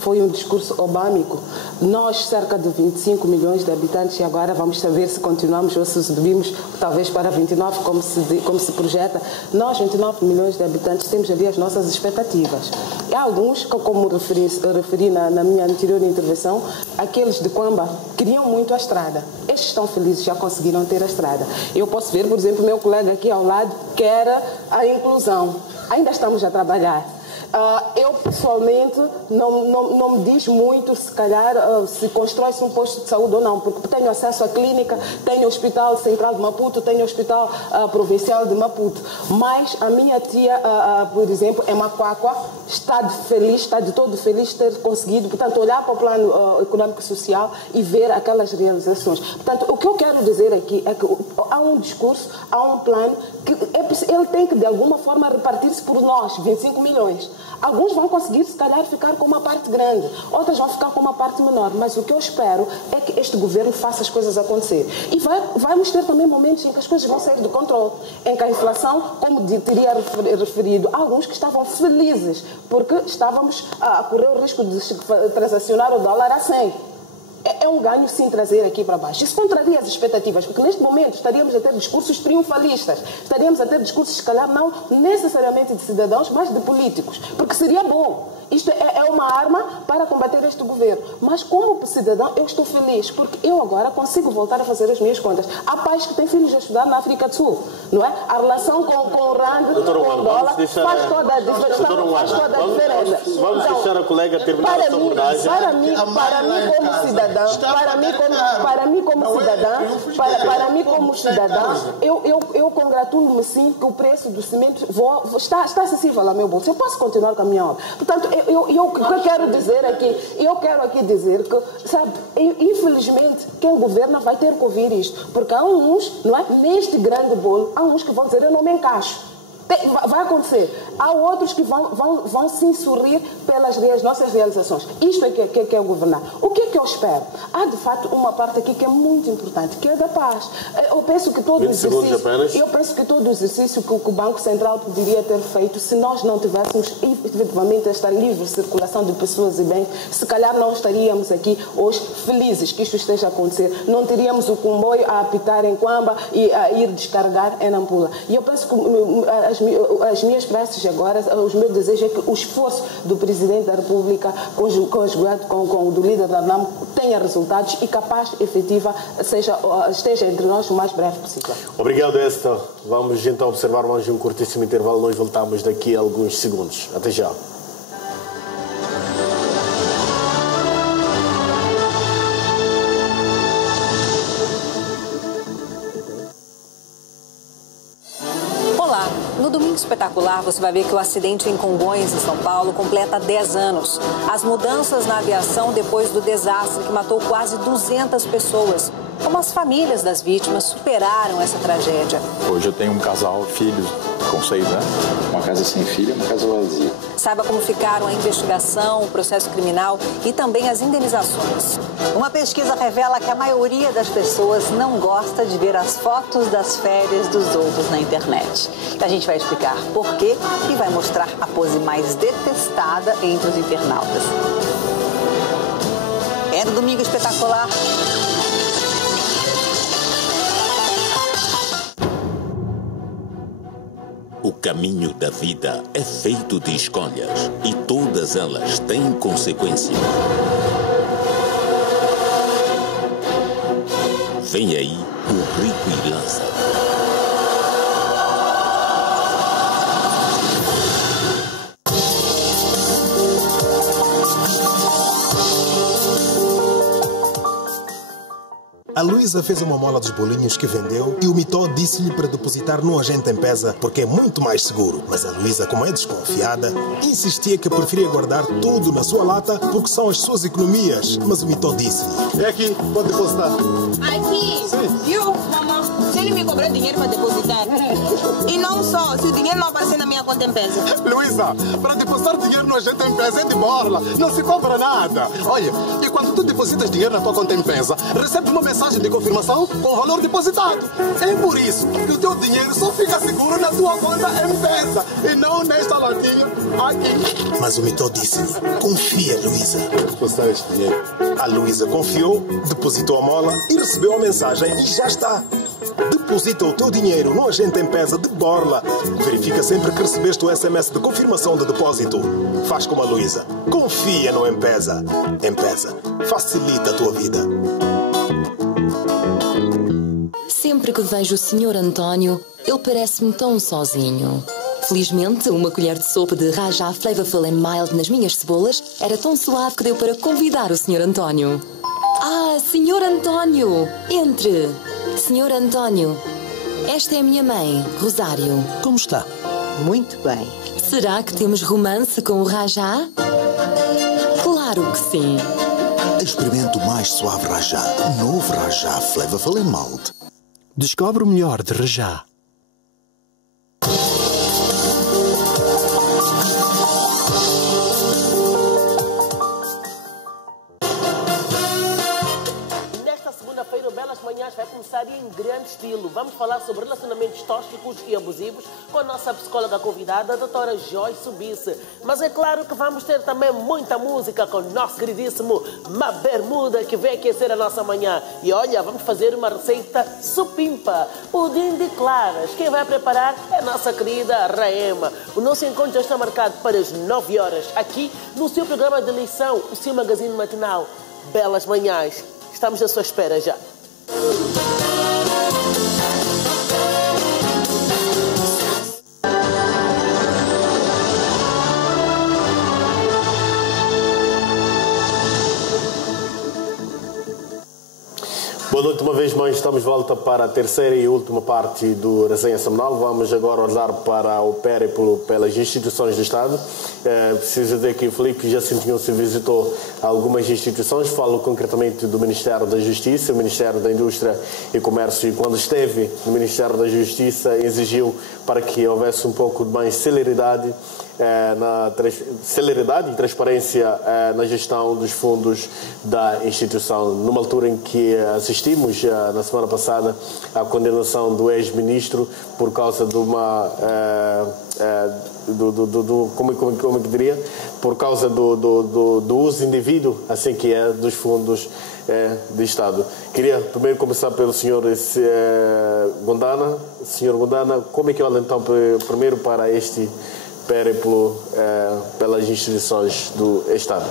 foi um discurso obâmico. Nós, cerca de 25 milhões de habitantes, e agora vamos saber se continuamos ou se subimos talvez para 29, como se projeta. Nós, 29 milhões de habitantes, temos ali as nossas expectativas. E há alguns, como referi na minha anterior intervenção, aqueles de Quamba queriam muito a estrada. Estes estão felizes, já conseguiram ter a estrada. Eu posso ver, por exemplo, meu colega aqui ao lado quer a inclusão. Ainda estamos a trabalhar. Eu, pessoalmente, não me diz muito, se calhar, se constrói-se um posto de saúde ou não, porque tenho acesso à clínica, tenho o Hospital Central de Maputo, tenho o Hospital Provincial de Maputo. Mas a minha tia, por exemplo, em Macuacua, está de todo feliz de ter conseguido, portanto, olhar para o plano econômico e social e ver aquelas realizações. Portanto, o que eu quero dizer aqui é que há um discurso, há um plano que ele tem que, de alguma forma, repartir-se por nós, 25 milhões. Alguns vão conseguir, se calhar, ficar com uma parte grande, outras vão ficar com uma parte menor, mas o que eu espero é que este governo faça as coisas acontecer. E vamos ter também momentos em que as coisas vão sair do controle, em que a inflação, como teria referido, há alguns que estavam felizes, porque estávamos a correr o risco de transacionar o dólar a 100. É um ganho, sim, trazer aqui para baixo. Isso contraria as expectativas, porque neste momento estaríamos a ter discursos triunfalistas, estaríamos a ter discursos, se calhar, não necessariamente de cidadãos, mas de políticos, porque seria bom. Isto é uma arma para combater este governo. Mas como cidadão, eu estou feliz, porque eu agora consigo voltar a fazer as minhas contas. Há pais que têm filhos a estudar na África do Sul, não é? A relação com o rand, com o dólar, faz toda a diferença. Vamos deixar a colega terminar a sua abordagem. Para mim como cidadã, eu congratulo-me sim que o preço do cimento está acessível ao meu bolso. Eu posso continuar com a minha obra. Portanto, o que eu quero dizer aqui, eu quero aqui dizer que, sabe, infelizmente, quem governa vai ter que ouvir isto. Porque há uns, não é? Neste grande bolo, há uns que vão dizer, eu não me encaixo. Vai acontecer. Há outros que vão se insurrir pelas nossas realizações. Isto é que é governar. O que é que eu espero? Há, de fato, uma parte aqui que é muito importante, que é da paz. Eu penso que todo o exercício que o Banco Central poderia ter feito, se nós não tivéssemos efetivamente esta livre circulação de pessoas e bens, se calhar não estaríamos aqui hoje felizes que isto esteja a acontecer. Não teríamos o comboio a apitar em Quamba e a ir descarregar em Nampula. E eu penso que as minhas preces agora, os meus desejos é que o esforço do Presidente da República, conjugado com o do líder da NAM, tenha resultados e que a paz efetiva esteja entre nós o mais breve possível. Obrigado, Esther. Vamos então observar mais um curtíssimo intervalo. Nós voltamos daqui a alguns segundos. Até já. Espetacular, você vai ver que o acidente em Congonhas, em São Paulo, completa 10 anos. As mudanças na aviação depois do desastre que matou quase 200 pessoas. Como as famílias das vítimas superaram essa tragédia. Hoje eu tenho um casal, filhos com 6 anos, uma casa sem filho, uma casa vazia. Saiba como ficaram a investigação, o processo criminal e também as indenizações. Uma pesquisa revela que a maioria das pessoas não gosta de ver as fotos das férias dos outros na internet. A gente vai explicar por quê e vai mostrar a pose mais detestada entre os internautas. É no Domingo Espetacular. O caminho da vida é feito de escolhas e todas elas têm consequências. Vem aí o Rico e Lázaro. A Luísa fez uma mola dos bolinhos que vendeu e o Mitó disse-lhe para depositar no agente Em-Pesa porque é muito mais seguro. Mas a Luísa, como é desconfiada, insistia que preferia guardar tudo na sua lata porque são as suas economias. Mas o Mitó disse-lhe: é aqui, pode depositar. Aqui? Sim. Viu, mamãe? Se ele me cobrar dinheiro para depositar. E não só, se o dinheiro não aparecer na minha conta Em-Pesa. Luísa, para depositar dinheiro no agente Em-Pesa é de borla, não se cobra nada. Olha, e quando tu depositas dinheiro na tua conta Em-Pesa, recebes uma mensagem de confirmação com o valor depositado. É por isso que o teu dinheiro só fica seguro na tua conta Em-Pesa e não nesta latinha aqui. Mas o Mitó disse-lhe: confia, Luísa. Depositar este dinheiro. A Luísa confiou, depositou a mola e recebeu a mensagem e já está. Deposita o teu dinheiro no agente Em-Pesa de borla. Verifica sempre que recebeste o SMS de confirmação de depósito. Faz como a Luísa. Confia no Em-Pesa. Em-Pesa facilita a tua vida. Sempre que vejo o Sr. António, ele parece-me tão sozinho. Felizmente, uma colher de sopa de Rajah Flavorful and Mild nas minhas cebolas era tão suave que deu para convidar o Sr. António. Ah, Sr. António! Entre! Sr. António, esta é a minha mãe, Rosário. Como está? Muito bem. Será que temos romance com o Rajah? Claro que sim. Experimente o mais suave Rajah. Novo Rajah Flavorful and Mild. Descobre o melhor de Rajah. Vai começar em grande estilo. Vamos falar sobre relacionamentos tóxicos e abusivos com a nossa psicóloga convidada, a doutora Joyce Subice. Mas é claro que vamos ter também muita música com o nosso queridíssimo Mabermuda, que vem aquecer a nossa manhã. E olha, vamos fazer uma receita supimpa, pudim de claras. Quem vai preparar é a nossa querida Raema. O nosso encontro já está marcado para as 9 horas, aqui no seu programa de eleição, o seu magazine matinal. Belas manhãs. Estamos à sua espera já. Boa Boa noite, uma vez mais estamos de volta para a terceira e última parte do Resenha Semanal. Vamos agora olhar para o périplo pelas instituições do Estado. Preciso dizer que o Filipe Jacinto se visitou algumas instituições, falo concretamente do Ministério da Justiça, o Ministério da Indústria e Comércio, e quando esteve no Ministério da Justiça exigiu para que houvesse um pouco de mais celeridade e transparência na gestão dos fundos da instituição, numa altura em que assistimos na semana passada à condenação do ex-ministro por causa de uma como que diria, por causa do uso indevido, assim que é, dos fundos do Estado. Queria primeiro começar pelo senhor Gondana. Senhor Gondana, como é que olha então primeiro para este périplo pelas instituições do Estado?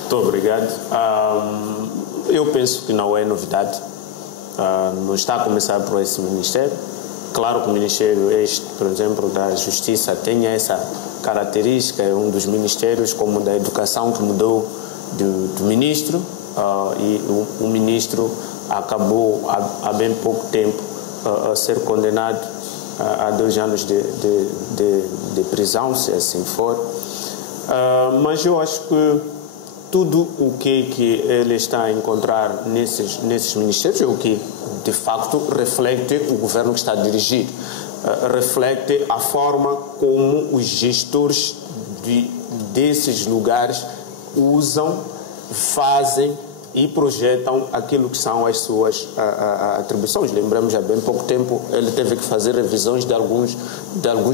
Muito obrigado. Eu penso que não é novidade. Não está a começar por esse Ministério. Claro que o Ministério por exemplo, da Justiça tem essa característica, é um dos ministérios, como o da Educação, que mudou do ministro, e o ministro acabou há bem pouco tempo a ser condenado a 2 anos de prisão, se assim for. Mas eu acho que tudo o que ele está a encontrar nesses ministérios é o que, de facto, reflete o governo que está a dirigir. Reflete a forma como os gestores desses lugares usam, fazem e projetam aquilo que são as suas atribuições. Lembramos, há bem pouco tempo, ele teve que fazer revisões de alguns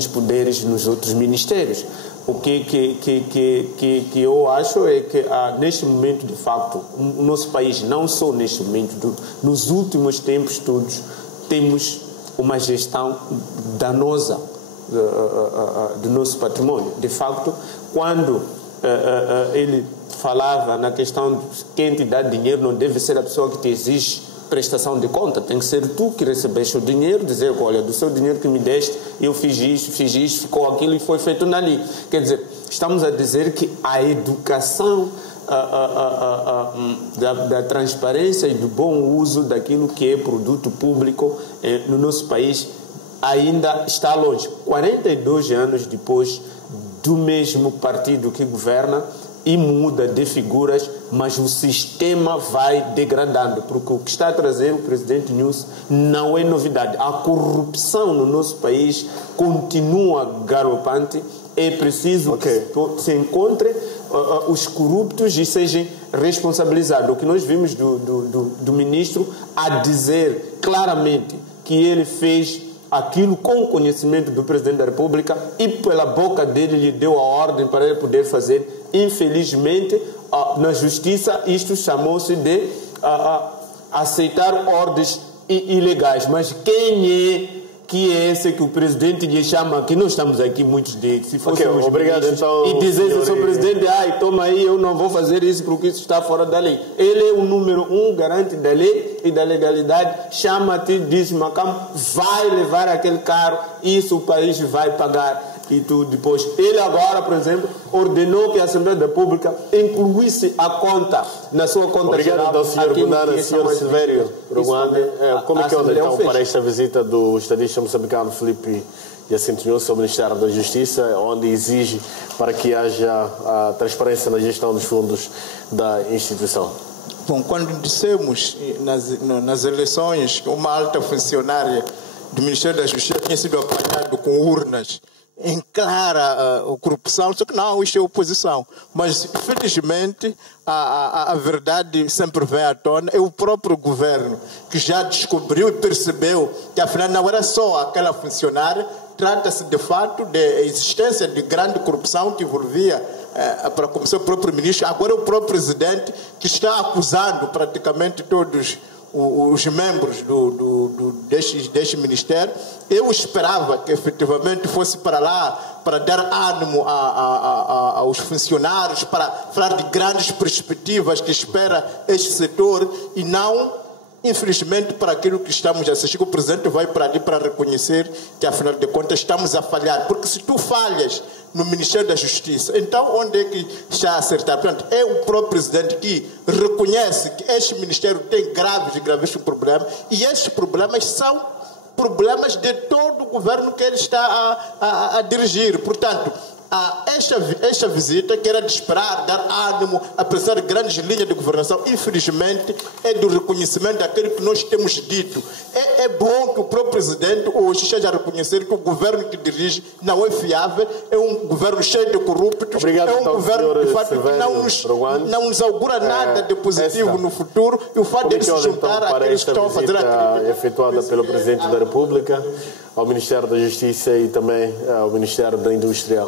poderes nos outros ministérios. O que eu acho é que, neste momento, de facto, o nosso país, não só neste momento, nos últimos tempos todos, temos uma gestão danosa do nosso patrimônio. De facto, quando ele falava na questão de quem te dá dinheiro não deve ser a pessoa que te exige prestação de conta, tem que ser tu que recebeste o dinheiro, dizer, olha, do seu dinheiro que me deste, eu fiz isto, ficou aquilo e foi feito ali. Quer dizer, estamos a dizer que a educação da transparência e do bom uso daquilo que é produto público no nosso país ainda está longe. 42 anos depois do mesmo partido que governa, e muda de figuras, mas o sistema vai degradando, porque o que está a trazer o presidente Nunes não é novidade. A corrupção no nosso país continua galopante. É preciso que se encontre os corruptos e sejam responsabilizados. O que nós vimos do ministro a dizer claramente que ele fez aquilo com o conhecimento do presidente da República e pela boca dele lhe deu a ordem para ele poder fazer. Infelizmente, na Justiça, isto chamou-se de aceitar ordens ilegais. Mas quem é que é esse que o presidente lhe chama, que nós estamos aqui muitos deles, se fôssemos obrigado, então, e dizer, seu presidente, toma aí, eu não vou fazer isso porque isso está fora da lei. Ele é o número 1, garante da lei e da legalidade, chama-te, diz Macam, vai levar aquele carro, isso o país vai pagar. E tu depois, ele agora, por exemplo, ordenou que a Assembleia da República incluísse a conta na sua conta. Obrigado, geral. Então, Sr. Gondana, Sr. Silvério Rugwande, como é que olha então para esta visita do estadista moçambicano Filipe Jacinto Nunes ao Ministério da Justiça, onde exige para que haja a transparência na gestão dos fundos da instituição? Bom, quando dissemos nas eleições que uma alta funcionária do Ministério da Justiça tinha sido apanhado com urnas em clara corrupção, só que não, isto é oposição. Mas, infelizmente, a verdade sempre vem à tona. É o próprio governo que já descobriu e percebeu que, afinal, não era só aquela funcionária, trata-se, de fato, da existência de grande corrupção que envolvia, para começar, o próprio ministro, agora o próprio presidente, que está acusando praticamente todos os membros deste ministério. Eu esperava que efetivamente fosse para lá para dar ânimo aos funcionários, para falar de grandes perspectivas que espera este setor e não, infelizmente, para aquilo que estamos a assistir, que o presidente vai para ali para reconhecer que, afinal de contas, estamos a falhar. Porque se tu falhas no Ministério da Justiça. Então, onde é que está a acertar? Portanto, é o próprio presidente que reconhece que este Ministério tem gravíssimos problemas, e estes problemas são problemas de todo o governo que ele está a dirigir. Portanto, esta visita, que era de esperar, dar ânimo, apresentar grandes linhas de governação, infelizmente é do reconhecimento daquilo que nós temos dito. É bom que o próprio presidente hoje esteja a reconhecer que o governo que dirige não é fiável, é um governo cheio de corruptos. Obrigado, é um então, governo de fato, que não nos augura nada de positivo no futuro, e o fato de se juntar àqueles que estão a fazer a efetuada pelo Presidente da República ao Ministério da Justiça e também ao Ministério da Indústria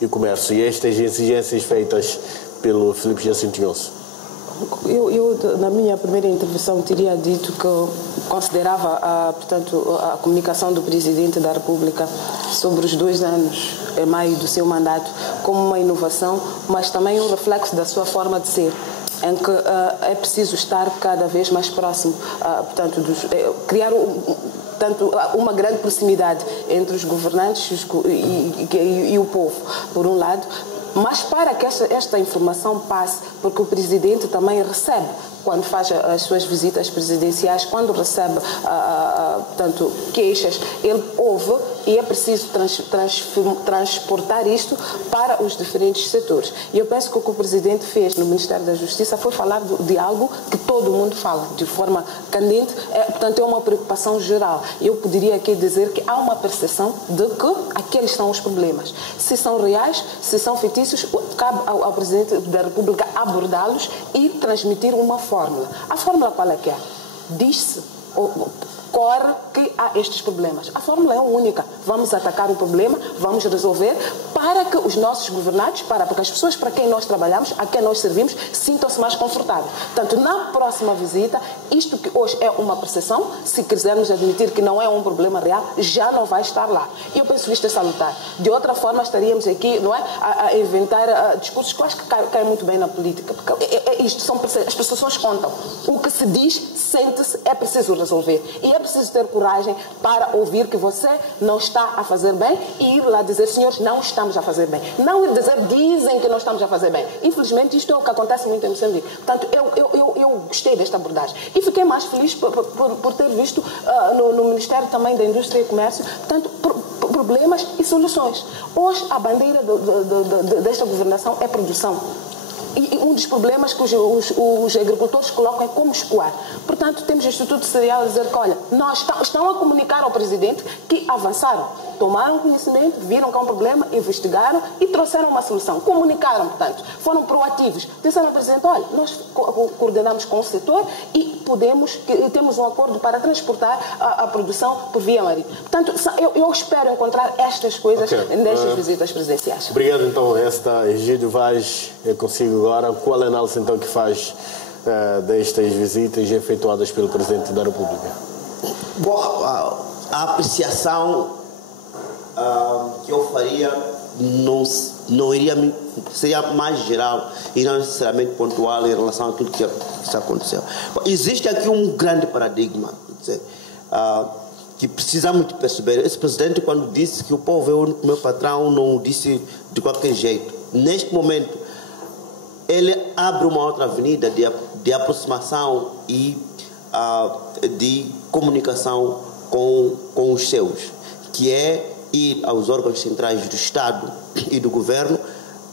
e Comércio, e estas exigências feitas pelo Filipe Jacinto Inhosso. Eu, na minha primeira intervenção, teria dito que considerava portanto, a comunicação do Presidente da República sobre os 2 anos e meio do seu mandato como uma inovação, mas também um reflexo da sua forma de ser, em que é preciso estar cada vez mais próximo, portanto, criar uma grande proximidade entre os governantes e o povo, por um lado, mas para que esta informação passe, porque o Presidente também recebe, quando faz as suas visitas presidenciais, quando recebe portanto, queixas, ele ouve, e é preciso transportar isto para os diferentes setores. E eu penso que o que o Presidente fez no Ministério da Justiça foi falar de algo que todo mundo fala, de forma candente, portanto é uma preocupação geral. Eu poderia aqui dizer que há uma percepção de que aqueles são os problemas. Se são reais, se são fictícios, cabe ao Presidente da República abordá-los e transmitir uma fórmula. A fórmula qual é que é? Diz-se, corre que há estes problemas. A fórmula é única. Vamos atacar o problema, vamos resolver, para que os nossos governantes, porque as pessoas para quem nós trabalhamos, a quem nós servimos, sintam-se mais confortáveis. Portanto, na próxima visita, isto que hoje é uma percepção, se quisermos admitir que não é um problema real, já não vai estar lá. E eu penso que isto é salutar. De outra forma, estaríamos aqui, não é, a inventar discursos que eu acho que caem muito bem na política. Porque as percepções contam. O que se diz, sente-se, é preciso resolver. E é preciso ter coragem para ouvir que você não está a fazer bem e ir lá dizer, senhores, não estamos a fazer bem. Não ir dizer, dizem que não estamos a fazer bem. Infelizmente, isto é o que acontece muito em Moçambique. Portanto, eu gostei desta abordagem. E fiquei mais feliz por ter visto no Ministério também da Indústria e Comércio, portanto, problemas e soluções. Hoje, a bandeira desta governação é produção. E um dos problemas que os agricultores colocam é como escoar. Portanto, temos o Instituto Cereal a dizer que, olha, estão a comunicar ao Presidente que avançaram, tomaram conhecimento, viram que há um problema, investigaram e trouxeram uma solução. Comunicaram, portanto, foram proativos. Disseram ao Presidente, olha, nós coordenamos com o setor e temos um acordo para transportar a produção por via marítima. Portanto, eu espero encontrar estas coisas nestas visitas presidenciais. Obrigado, então. Egídio Vaz, eu consigo agora. Qual é a análise, então, que faz destas visitas efetuadas pelo Presidente da República? Bom, a apreciação que eu faria não iria, seria mais geral e não necessariamente pontual em relação àquilo que está acontecendo. Existe aqui um grande paradigma, quer dizer, que precisamos de perceber. Esse presidente, quando disse que o povo é o único meu patrão, não o disse de qualquer jeito. Neste momento, ele abre uma outra avenida de aproximação e de comunicação com os seus, que é ir aos órgãos centrais do Estado e do Governo,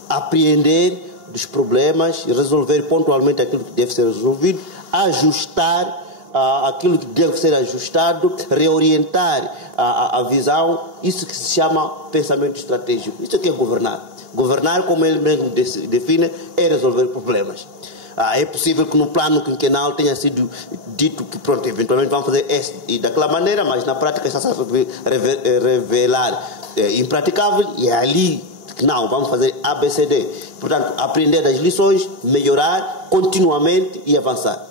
apreender dos problemas e resolver pontualmente aquilo que deve ser resolvido, ajustar aquilo que deve ser ajustado, reorientar a visão, isso que se chama pensamento estratégico. Isso aqui é governar. Governar, como ele mesmo define, é resolver problemas. É possível que no plano quinquenal tenha sido dito que, pronto, eventualmente vamos fazer esse e daquela maneira, mas na prática está a revelar impraticável, e é ali que não, vamos fazer ABCD. Portanto, aprender das lições, melhorar continuamente e avançar.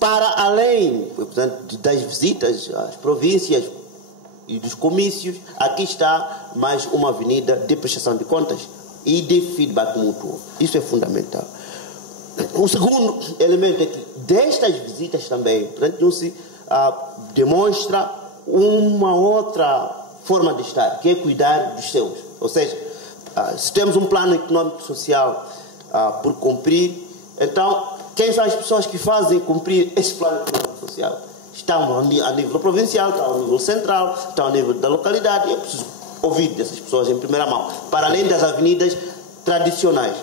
Para além, portanto, das visitas às províncias e dos comícios, aqui está mais uma avenida de prestação de contas e de feedback mútuo. Isso é fundamental. O segundo elemento é que destas visitas também, portanto, não se demonstra uma outra forma de estar, que é cuidar dos seus. Ou seja, se temos um plano econômico social por cumprir, então quem são as pessoas que fazem cumprir esse plano econômico social? Estão a nível provincial, estão a nível central, estão a nível da localidade, e é preciso ouvir dessas pessoas em primeira mão, para além das avenidas tradicionais.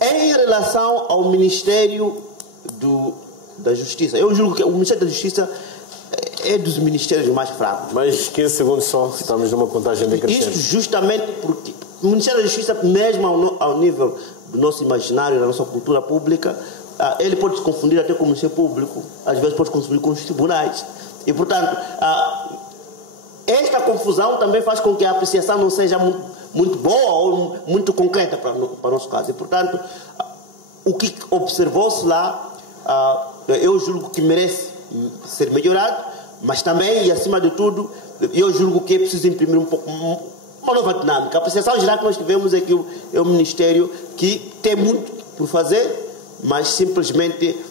Em relação ao Ministério da Justiça, eu julgo que o Ministério da Justiça é dos ministérios mais fracos. Mas 15 segundos só, estamos numa contagem decrescente. Isso justamente porque o Ministério da Justiça, mesmo ao nível do nosso imaginário, da nossa cultura pública, ele pode se confundir até com o Ministério Público, às vezes pode se confundir com os tribunais. E, portanto, esta confusão também faz com que a apreciação não seja muito boa ou muito concreta para o nosso caso. E, portanto, o que observou-se lá, eu julgo que merece ser melhorado, mas também, e acima de tudo, eu julgo que é preciso imprimir um pouco uma nova dinâmica. A apreciação geral que nós tivemos é que é um Ministério que tem muito por fazer, mas simplesmente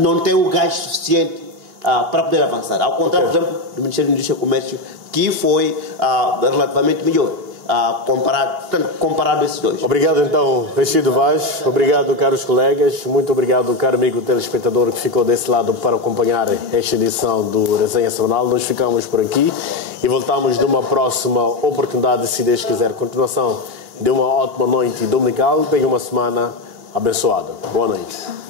não tem o gás suficiente para poder avançar. Ao contrário, por exemplo, do Ministério da Indústria e Comércio, que foi relativamente melhor. Comparado a esses dois. Obrigado então, Rechido Vaz. Obrigado, caros colegas. Muito obrigado, caro amigo telespectador que ficou desse lado para acompanhar esta edição do Resenha Semanal. Nós ficamos por aqui e voltamos numa próxima oportunidade, se Deus quiser. Continuação de uma ótima noite dominical. Tenha uma semana abençoada. Boa noite.